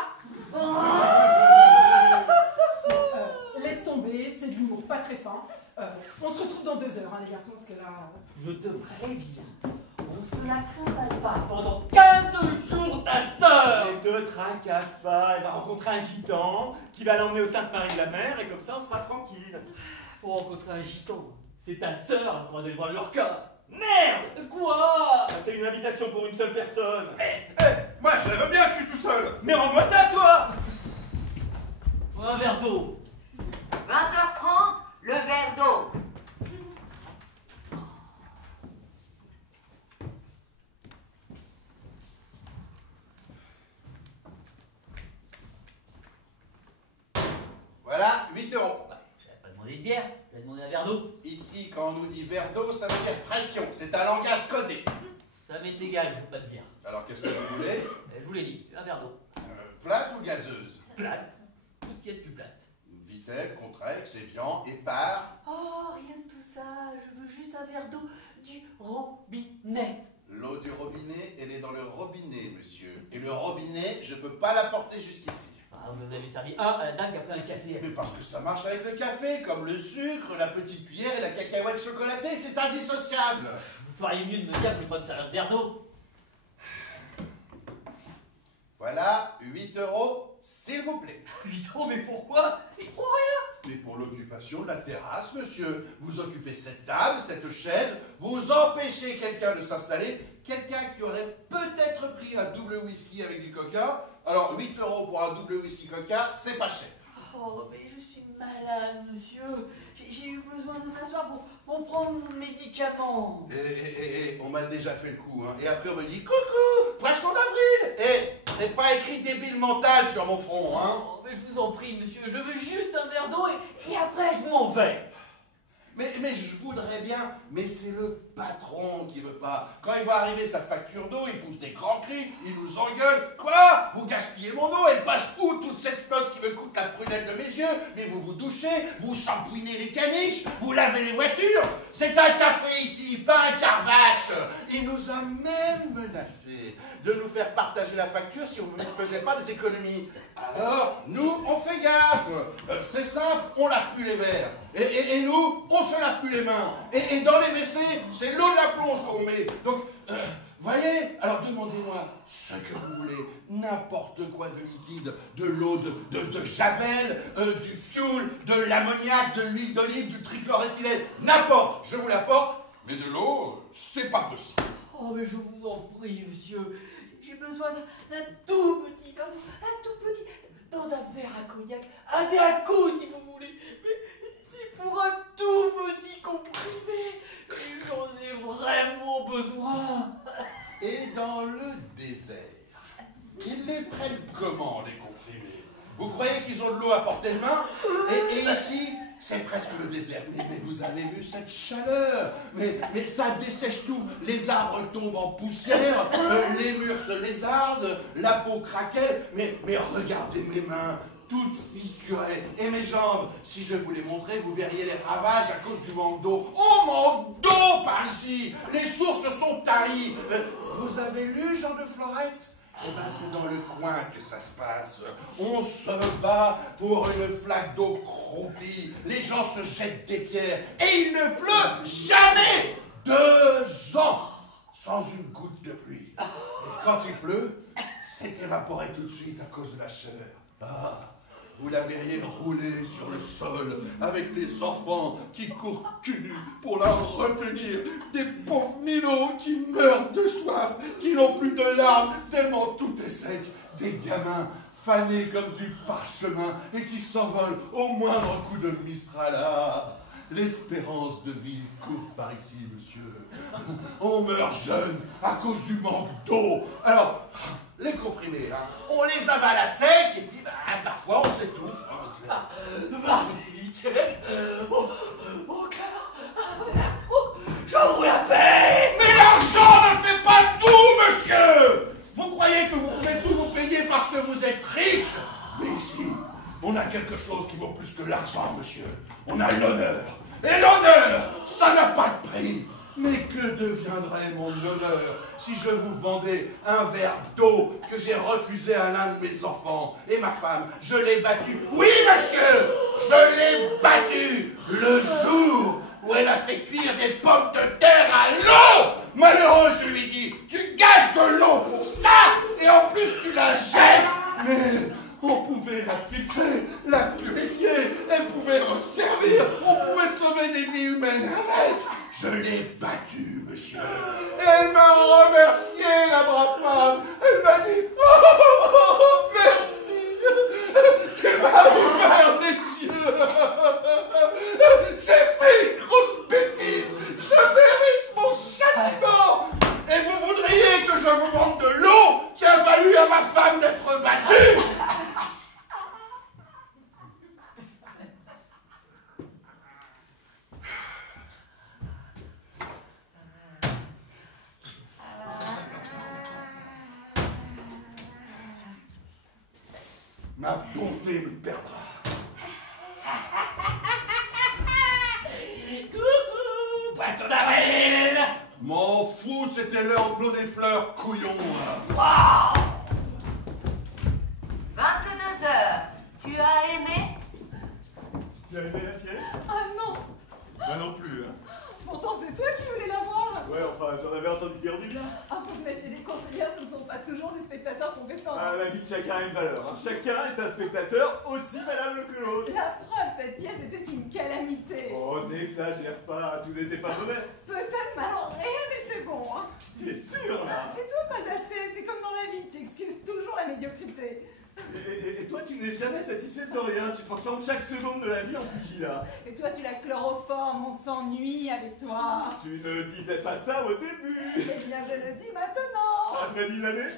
Laisse tomber, c'est de l'humour pas très fin. On se retrouve dans 2 heures, hein, les garçons, parce que là... Je te préviens, on se la trimballe pas pendant 15 jours, ta sœur. Ne te tracasse pas, elle va rencontrer un gitan qui va l'emmener au Sainte-Marie-de-la-Mer et comme ça on sera tranquille. Pour rencontrer un gitan, c'est ta sœur qui va aller voir leur cas. Merde! Quoi? C'est une invitation pour une seule personne. Moi, je la veux bien, je suis tout seul. Mais rends-moi ça, toi! Un verre d'eau. 20h30, le verre d'eau. Voilà, 8 euros. J'avais pas demandé de bière, j'avais demandé un verre d'eau. Ici, quand on nous dit verre d'eau, ça veut dire pression. C'est un langage codé. Ça m'est égal, je veux pas de bière. Alors, qu'est-ce que vous voulez? Je vous l'ai dit, un verre d'eau. Plate ou gazeuse? Plate. Tout ce qu'il y a de plus plate. Vitel, Contrex, Evian, Épar. Oh, rien de tout ça. Je veux juste un verre d'eau du robinet. L'eau du robinet, elle est dans le robinet, monsieur. Et le robinet, je peux pas l'apporter jusqu'ici. Ah, vous en avez servi un à la dame qui a pris un café. Mais parce que ça marche avec le café, comme le sucre, la petite cuillère et la cacahuète chocolatée, c'est indissociable. Vous feriez mieux de me dire que je vais pas me faire un verre d'eau. Voilà, 8 euros, s'il vous plaît. 8 euros, mais pourquoi? Je prends rien. Mais pour l'occupation de la terrasse, monsieur. Vous occupez cette table, cette chaise, vous empêchez quelqu'un de s'installer, quelqu'un qui aurait peut-être pris un double whisky avec du coca. Alors, 8 euros pour un double whisky coca, c'est pas cher. Oh, mais je suis malade, monsieur. J'ai eu besoin de m'asseoir pour prendre mon médicament. On m'a déjà fait le coup, hein. Et après, on me dit, coucou, poisson d'avril. C'est pas écrit débile mental sur mon front, hein. Oh, mais je vous en prie, monsieur, je veux juste un verre d'eau et après je m'en vais. Mais je voudrais bien, mais c'est le patron qui veut pas. Quand il voit arriver sa facture d'eau, il pousse des grands cris, il nous engueule. Quoi? Vous gaspillez mon eau, elle passe où toute cette flotte qui me coûte la prunelle de mes yeux? Mais vous vous douchez, vous shampouinez les caniches, vous lavez les voitures. C'est un café ici, pas un carvache. Il nous a même menacé de nous faire partager la facture si vous ne faisiez pas des économies. Alors, nous, on fait gaffe. C'est simple, on lave plus les verres. Et nous, on se lave plus les mains. Et dans les WC, c'est l'eau de la plonge qu'on met. Donc, voyez, alors demandez-moi ce que vous voulez. N'importe quoi de liquide, de l'eau, de javel, du fioul, de l'ammoniac, de l'huile d'olive, du trichloroéthylène. N'importe, je vous l'apporte. Mais de l'eau, c'est pas possible. Oh, mais je vous en prie, monsieur. J'ai besoin d'un tout petit verre, un tout petit, dans un verre à cognac, un dé à coude, si vous voulez. Mais c'est pour un tout petit comprimé. Et j'en ai vraiment besoin. Et dans le désert, ils les prennent comment, les comprimés? Vous croyez qu'ils ont de l'eau à portée de main? Et ici, c'est presque le désert. Mais vous avez vu cette chaleur? Mais ça dessèche tout. Les arbres tombent en poussière, les murs se lézardent, la peau craquelle. Mais regardez mes mains, toutes fissurées. Et mes jambes, si je vous les montrais, vous verriez les ravages à cause du manque d'eau. Oh, manque d'eau par ici! Les sources sont taries. Vous avez lu Jean de Florette? Eh ben, c'est dans le coin que ça se passe. On se bat pour une flaque d'eau croupie. Les gens se jettent des pierres. Et il ne pleut jamais 2 ans sans une goutte de pluie. Et quand il pleut, c'est évaporé tout de suite à cause de la chaleur. Ah, vous la verriez rouler sur le sol avec les enfants qui courent cul nu pour la retenir, des pauvres minots qui meurent de soif, qui n'ont plus de larmes tellement tout est sec, des gamins fanés comme du parchemin et qui s'envolent au moindre coup de Mistral. Ah, l'espérance de vie court par ici, monsieur. On meurt jeune à cause du manque d'eau. Alors, les comprimés, hein, on les avale à sec et puis parfois on s'étouffe. Je vous la paie. Mais l'argent ne fait pas tout, monsieur. Vous croyez que vous pouvez tout vous payer parce que vous êtes riche? que l'argent, monsieur. On a l'honneur. Et l'honneur, ça n'a pas de prix. Mais que deviendrait mon honneur si je vous vendais un verre d'eau que j'ai refusé à l'un de mes enfants? Et ma femme, je l'ai battue. Oui, monsieur, je l'ai battue le jour où elle a fait cuire des pommes de terre à l'eau. Malheureux, je lui dis, tu gages de l'eau pour ça, et en plus tu la jettes. Mais on pouvait la filtrer, la purifier, elle pouvait resservir, on pouvait sauver des vies humaines avec. Je l'ai battue, monsieur. Et elle m'a remercié, la brave femme. Elle m'a dit, oh, merci. Tu m'as ouvert les yeux. J'ai fait une grosse bêtise. Je mérite mon châtiment. Et vous voudriez que je vous vende de l'eau qui a valu à ma femme d'être battue? Ma bonté me perdra. Coucou, poisson d'avril. M'en fous, c'était l'heure de l'eau des fleurs, couillon. 22 heures. Tu as aimé? Tu as aimé la pièce? Ah non! Moi non plus, hein. Pourtant, c'est toi qui voulais la voir! Ouais, enfin, j'en avais entendu dire du bien. Ah, faut se méfier, les conseillers, ce ne sont pas toujours des spectateurs compétents. Ah, la vie de chacun a une valeur, hein. Chacun est un spectateur aussi valable que l'autre. La preuve, cette pièce était une calamité. Oh, n'exagère pas, tout n'était pas mauvais. Peut-être, mais alors rien n'était bon, hein. Tu es dur, là. Et toi, pas assez, c'est comme dans la vie, tu excuses toujours la médiocrité. Et toi, tu n'es jamais satisfaite de rien, tu transformes chaque seconde de la vie en pugilat. Et toi, tu la chloroformes, on s'ennuie avec toi. Tu ne disais pas ça au début. Eh bien, je le dis maintenant. Après 10 années?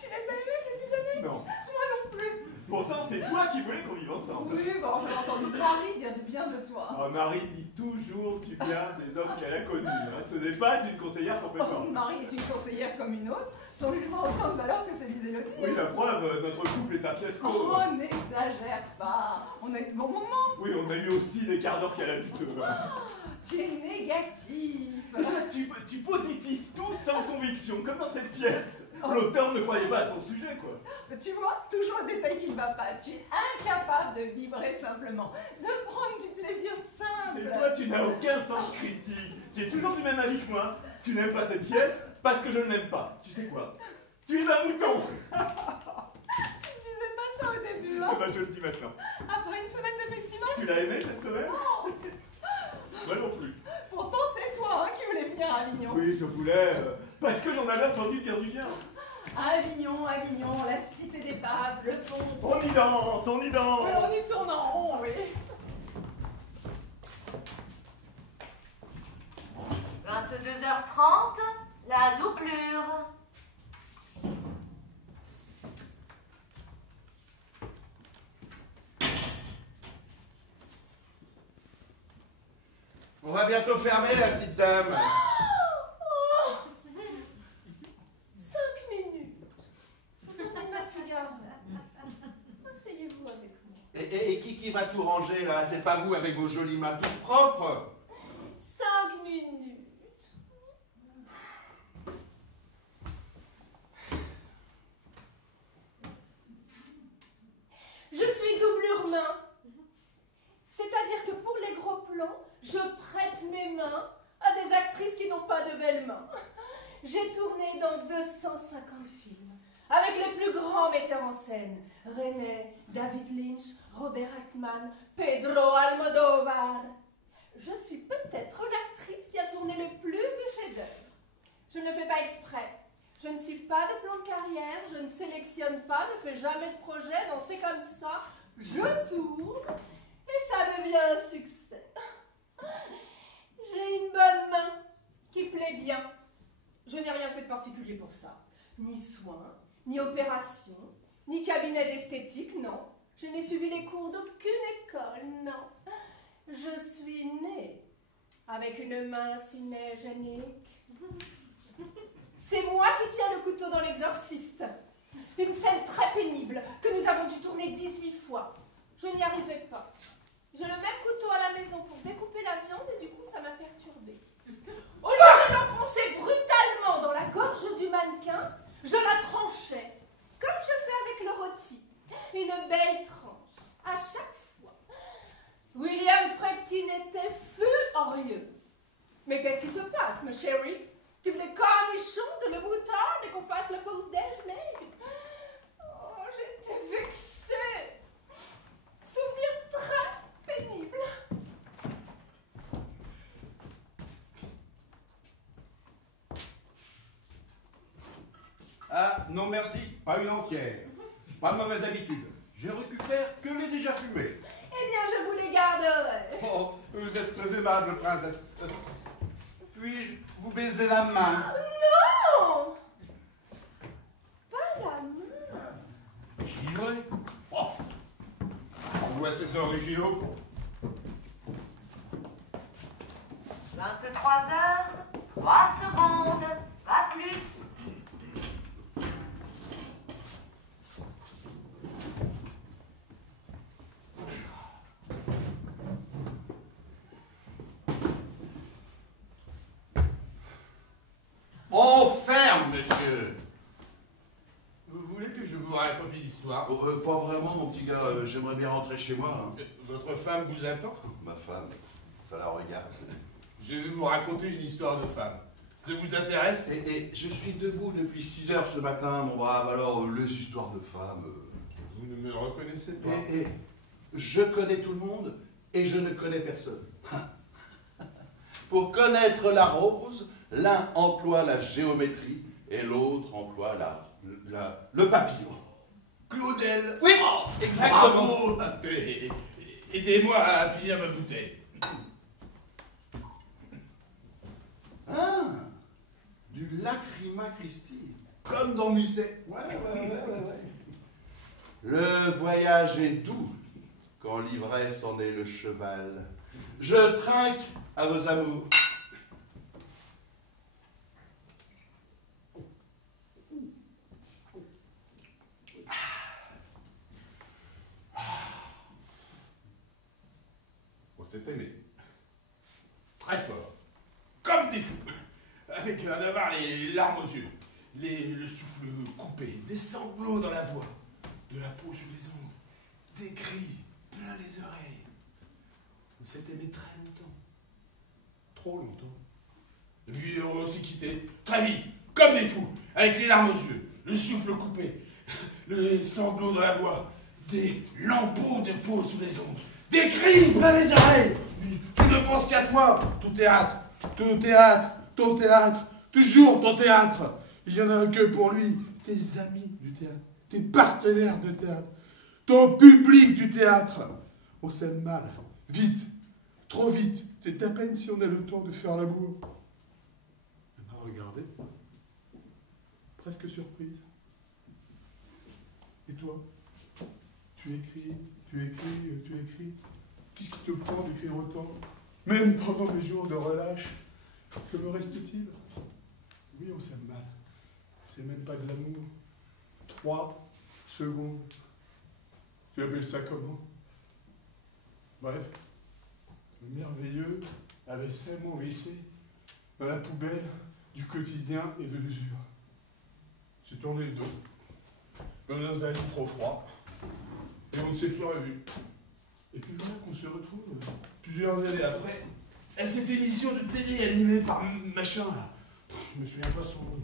Tu les as aimés ces 10 années? Non. Moi non plus. Pourtant, c'est toi qui voulais qu'on vive ensemble. Oui, bon, j'ai entendu Marie dire du bien de toi. Oh, Marie dit toujours du bien des hommes qu'elle a connus. Hein. Ce n'est pas une conseillère Oh, compétente. Marie est une conseillère comme une autre. Son jugement a autant de valeur que celui d'Élodie. Oui, la preuve, notre couple est un fiasco. Oh, n'exagère pas. On a eu de bons moments. Oui, on a eu aussi des quarts d'heure calamiteeux. Tu es négatif. Tu positives tout sans conviction, comme dans cette pièce. L'auteur ne croyait pas à son sujet, quoi. Tu vois, toujours un détail qui ne va pas. Tu es incapable de vibrer simplement, de prendre du plaisir simple. Et toi, tu n'as aucun sens critique. Tu es toujours du même avis que moi. Tu n'aimes pas cette pièce parce que je ne l'aime pas. Tu sais quoi? Tu es un mouton. Tu ne disais pas ça au début, hein? Eh ben, je le dis maintenant. Après une semaine de festival? Tu l'as aimé cette semaine? Non. Moi non plus. Pourtant, c'est toi, hein, qui voulais venir à Avignon. Oui, je voulais, parce que j'en avais entendu dire du bien. Avignon, Avignon, la cité des papes, le pont. On y danse, on y danse. Oui, on y tourne en rond, oui. 22h30, la doublure. On va bientôt fermer, la petite dame. Oh 5 minutes. Je termine ma cigarette. Asseyez-vous avec moi. Et qui va tout ranger, là? C'est pas vous avec vos jolies mains toutes propres? 5 minutes. Je suis doublure main. C'est-à-dire que pour les gros plans, je prête mes mains à des actrices qui n'ont pas de belles mains. J'ai tourné dans 250 films avec les plus grands metteurs en scène. René, David Lynch, Robert Altman, Pedro Almodovar. Je suis peut-être l'actrice qui a tourné le plus de chefs-d'œuvre. Je ne le fais pas exprès. Je ne suis pas de plan de carrière, je ne sélectionne pas, ne fais jamais de projet, non, c'est comme ça. Je tourne et ça devient un succès. J'ai une bonne main qui plaît bien. Je n'ai rien fait de particulier pour ça. Ni soins, ni opération, ni cabinet d'esthétique, non. Je n'ai suivi les cours d'aucune école, non. Je suis née avec une main cinégénique. C'est moi qui tiens le couteau dans l'Exorciste. Une scène très pénible que nous avons dû tourner 18 fois. Je n'y arrivais pas. J'ai le même couteau à la maison pour découper la viande et du coup ça m'a perturbée. Au lieu de l'enfoncer brutalement dans la gorge du mannequin, je la tranchais, comme je fais avec le rôti. Une belle tranche, à chaque fois. William Friedkin était furieux. Mais qu'est-ce qui se passe, ma chérie? Tu veux des cornichons, de la moutarde et qu'on fasse la pause déjeuner? Oh, j'étais vexée. Souvenir très pénible. Ah, non merci, pas une entière. Pas de mauvaise habitude. Je récupère que les déjà fumés. Eh bien, je vous les garderai. Oh, vous êtes très aimable, princesse. Puis-je vous baiser la main? Non! Pas la main. Givré? Oh! On voit ces originaux. 23h, 3 secondes, pas plus. On ferme, monsieur. Vous voulez que je vous raconte une histoire? Pas vraiment, mon petit gars. J'aimerais bien rentrer chez moi. Hein. Votre femme vous attend? Ma femme, ça la regarde. Je vais vous raconter une histoire de femme. Ça vous intéresse? Et je suis debout depuis 6 heures ce matin, mon brave. Alors, les histoires de femmes... Vous ne me reconnaissez pas. Et je connais tout le monde et je ne connais personne. Pour connaître la rose, l'un emploie la géométrie et l'autre emploie le papillon. Claudel! Oui, exactement. Bravo. Aidez-moi à finir ma bouteille. Ah, du Lacrima Christi. Comme dans Musset. Ouais. Le voyage est doux quand l'ivresse en est le cheval. Je trinque à vos amours. On s'est aimé. Très fort. Comme des fous. Avec un avoir les larmes aux yeux. Le souffle coupé. Des sanglots dans la voix. De la peau sous les ongles. Des cris plein les oreilles. On s'est aimé très longtemps. Trop longtemps. Et puis on s'est quitté. Très vite. Comme des fous. Avec les larmes aux yeux. Le souffle coupé. Les sanglots dans la voix. Des lambeaux de peau sous les ongles. Des cris plein les oreilles. Tu ne penses qu'à toi. Ton théâtre. Ton théâtre. Ton théâtre. Toujours ton théâtre. Il n'y en a que pour lui. Tes amis du théâtre. Tes partenaires de théâtre. Ton public du théâtre. On s'aime mal. Vite. Trop vite. C'est à peine si on a le temps de faire l'amour. Elle m'a regardé. Presque surprise. Et toi? Tu écris. Qu'est-ce qui te prend d'écrire autant? Même pendant mes jours de relâche. Que me reste-t-il? Oui, on s'aime mal. C'est même pas de l'amour. 3 secondes. Tu appelles ça comment? Bref. Le merveilleux avait seulement glissé dans la poubelle du quotidien et de l'usure. J'ai tourné le dos. Dans un lit trop froid. Et on ne s'est plus revu. Et puis voilà qu'on se retrouve plusieurs années après. À cette émission de télé animée par machin là. Je me souviens pas son nom.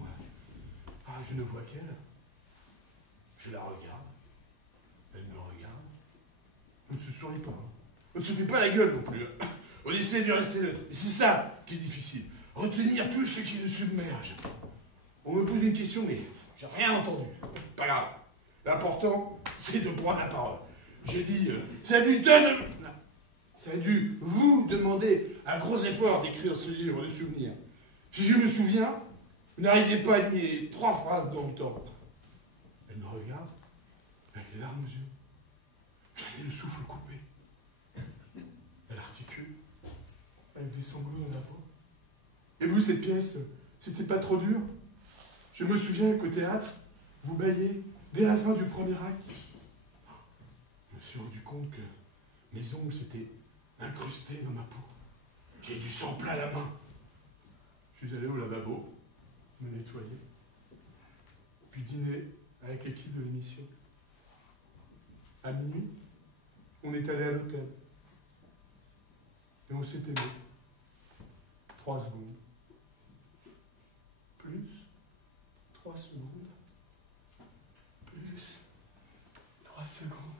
Ah, je ne vois qu'elle. Je la regarde. Elle me regarde. On ne se sourit pas. Hein. On ne se fait pas la gueule non plus. On essaie de rester neutre. Et c'est ça qui est difficile. Retenir tout ce qui nous submerge. On me pose une question, mais j'ai rien entendu. Pas grave. L'important, c'est de prendre la parole. Je dis, ça a dû vous demander un gros effort d'écrire ce livre de souvenirs. Si je me souviens, vous n'arriviez pas à nier 3 phrases dans le temps. Elle me regarde, avec les larmes aux yeux. J'avais le souffle coupé. Elle articule, avec des sanglots dans la voix. Et vous, cette pièce, c'était pas trop dur? Je me souviens qu'au théâtre, vous baillez dès la fin du premier acte. Je me suis rendu compte que mes ongles s'étaient incrusté dans ma peau. J'ai du sang plein la main. Je suis allé au lavabo, me nettoyer, puis dîner avec l'équipe de l'émission. À minuit, on est allé à l'hôtel. Et on s'est aimé. 3 secondes. Plus 3 secondes. Plus 3 secondes.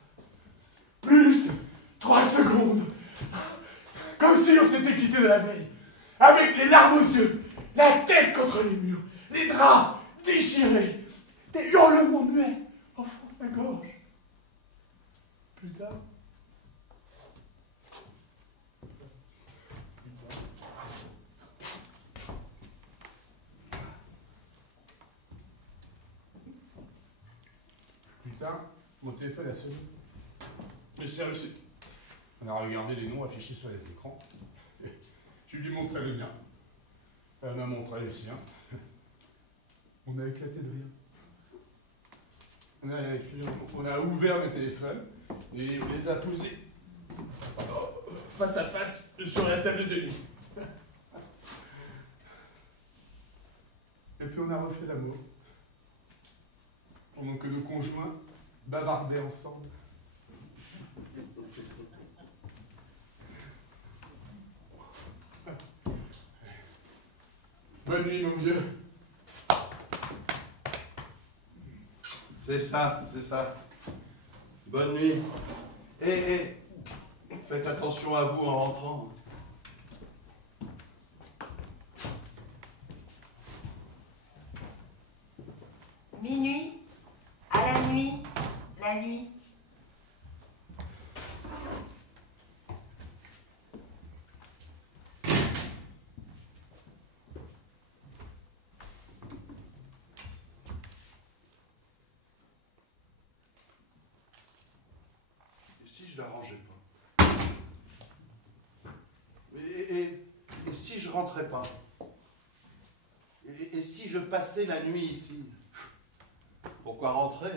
Plus 3 secondes. Comme si on s'était quitté de la veille. Avec les larmes aux yeux, la tête contre les murs, les draps déchirés, des hurlements muets au fond de ma gorge. Plus tard, mon téléphone a sonné. Mais c'est réussi. On a regardé les noms affichés sur les écrans. Je lui ai montré le mien. Elle m'a montré le sien. On a éclaté de rire. On a ouvert le téléphone et on les a posés face à face sur la table de nuit. Et puis on a refait l'amour. Pendant que nos conjoints bavardaient ensemble. Bonne nuit, mon vieux. C'est ça, c'est ça. Bonne nuit. Et faites attention à vous en rentrant. Minuit, à la nuit, la nuit. L'arrangeais pas. Et si je rentrais pas? Et si je passais la nuit ici? Pourquoi rentrer?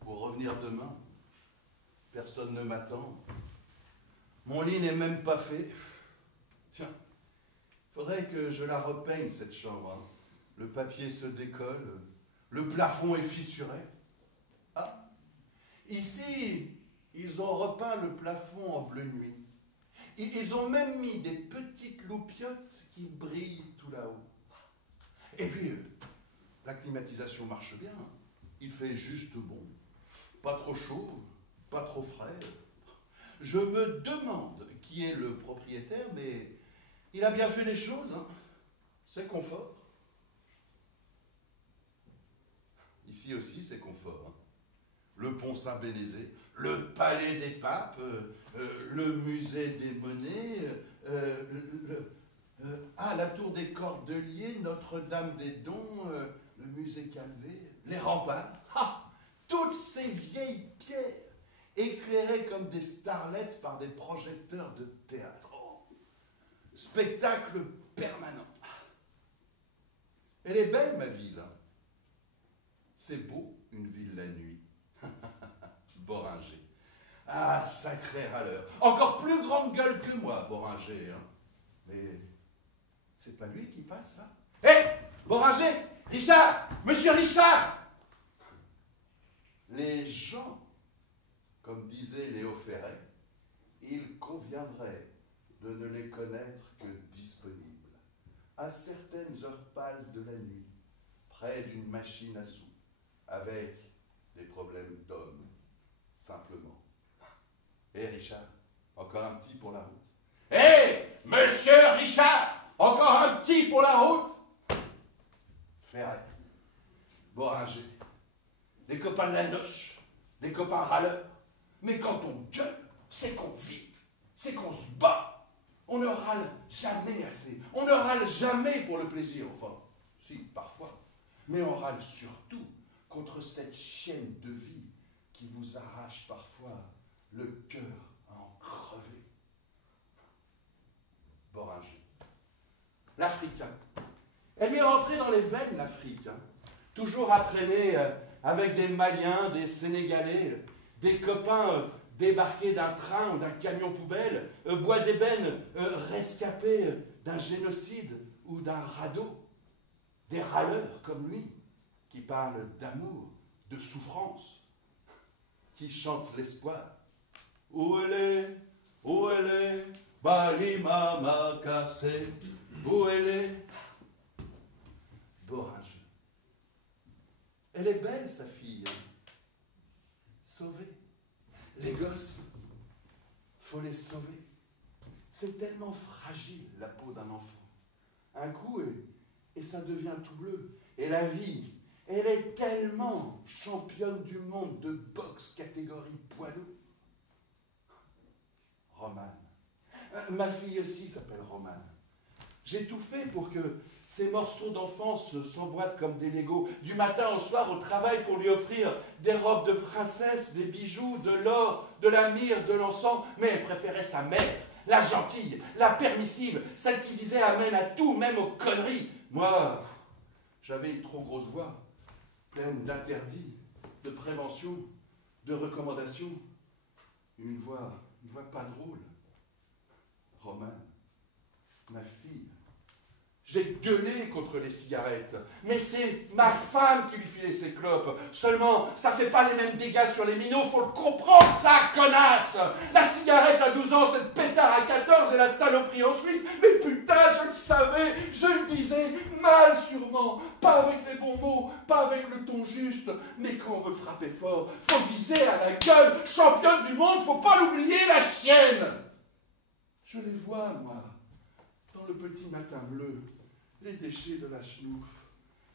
Pour revenir demain? Personne ne m'attend. Mon lit n'est même pas fait. Tiens, faudrait que je la repeigne, cette chambre. Hein. Le papier se décolle, le plafond est fissuré. Ah, ici, ils ont repeint le plafond en bleu nuit. Ils ont même mis des petites loupiottes qui brillent tout là-haut. Et puis, la climatisation marche bien. Il fait juste bon. Pas trop chaud, pas trop frais. Je me demande qui est le propriétaire, mais il a bien fait les choses. Hein. C'est confort. Ici aussi, c'est confort. Hein. Le pont Saint-Bénézé, le palais des papes, le musée des monnaies, la tour des Cordeliers, Notre-Dame des Dons, le musée Calvé, les remparts. Ah, toutes ces vieilles pierres, éclairées comme des starlettes par des projecteurs de théâtre. Oh, spectacle permanent. Elle est belle, ma ville. C'est beau, une ville la nuit. Boringer. Ah, sacré râleur. Encore plus grande gueule que moi, Boringer. Hein. Mais c'est pas lui qui passe, là? Hé, Boringer! Richard! Monsieur Richard! Les gens, comme disait Léo Ferré, il conviendrait de ne les connaître que disponibles, à certaines heures pâles de la nuit, près d'une machine à sous, avec des problèmes d'hommes, simplement. Hé, Richard, encore un petit pour la route. Hé, monsieur Richard, encore un petit pour la route. Ferré, Boringer, les copains de la noche, les copains râleurs. Mais quand on gueule, c'est qu'on vit, c'est qu'on se bat. On ne râle jamais assez. On ne râle jamais pour le plaisir. Enfin, si, parfois. Mais on râle surtout contre cette chienne de vie qui vous arrache parfois le cœur à en crever. Boringer. L'Africain. Elle lui est rentrée dans les veines, l'Afrique. Hein. Toujours à traîner avec des Maliens, des Sénégalais, des copains débarqué d'un train ou d'un camion poubelle, bois d'ébène, rescapé d'un génocide ou d'un radeau. Des râleurs comme lui, qui parlent d'amour, de souffrance, qui chantent l'espoir. Où elle est, Bali mama cassé, où elle est? Boringe. Elle est belle, sa fille. Sauvée. Les gosses, faut les sauver. C'est tellement fragile, la peau d'un enfant. Un coup, et ça devient tout bleu. Et la vie, elle est tellement championne du monde de boxe catégorie poids lourd. Romane. Ma fille aussi s'appelle Romane. J'ai tout fait pour que ces morceaux d'enfance s'emboîtent comme des Legos, du matin au soir au travail pour lui offrir des robes de princesse, des bijoux, de l'or, de la myrrhe, de l'encens, mais elle préférait sa mère, la gentille, la permissive, celle qui disait amen à tout, même aux conneries. Moi, j'avais une trop grosse voix, pleine d'interdits, de prévention, de recommandations. Une voix pas drôle. Romane, ma fille. J'ai gueulé contre les cigarettes, mais c'est ma femme qui lui filait ses clopes. Seulement, ça fait pas les mêmes dégâts sur les minots, faut le comprendre, ça, connasse! La cigarette à 12 ans, c'est le pétard à 14 et la saloperie ensuite. Mais putain, je le savais, je le disais, mal sûrement, pas avec les bons mots, pas avec le ton juste, mais quand on veut frapper fort, faut viser à la gueule, championne du monde, faut pas l'oublier, la chienne! Je les vois, moi, dans le petit matin bleu, les déchets de la chenouf,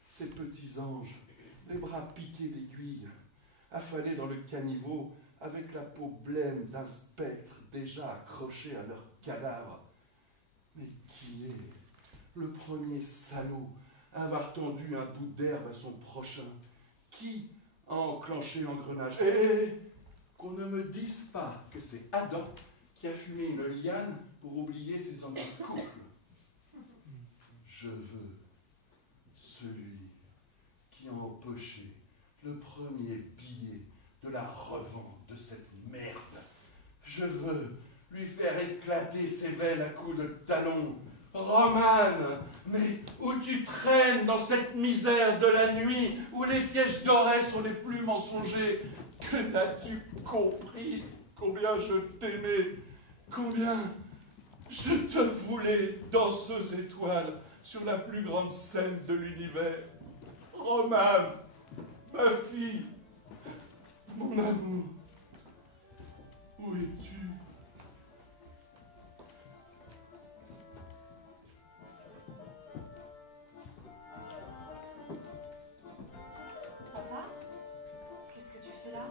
ces petits anges, les bras piqués d'aiguilles, affalés dans le caniveau, avec la peau blême d'un spectre déjà accroché à leur cadavre. Mais qui est le premier salaud à avoir tendu un bout d'herbe à son prochain? Qui a enclenché l'engrenage? Qu'on ne me dise pas que c'est Adam qui a fumé une liane pour oublier ses hommes de couple. Je veux celui qui a empoché le premier billet de la revente de cette merde. Je veux lui faire éclater ses veines à coups de talon. Romane, mais où tu traînes dans cette misère de la nuit, où les pièges dorés sont les plus mensongers? Que n'as-tu compris combien je t'aimais, combien je te voulais danseuse étoile sur la plus grande scène de l'univers? Romane, ma fille, mon amour, où es-tu? Papa, qu'est-ce que tu fais là?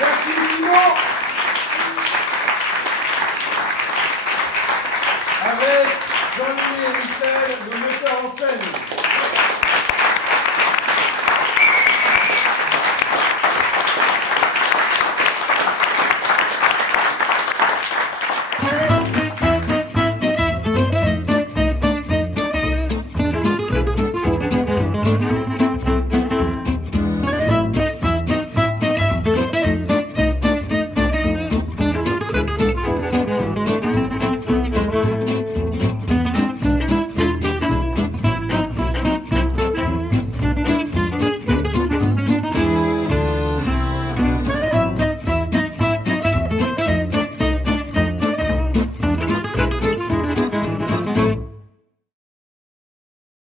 Merci, Simon.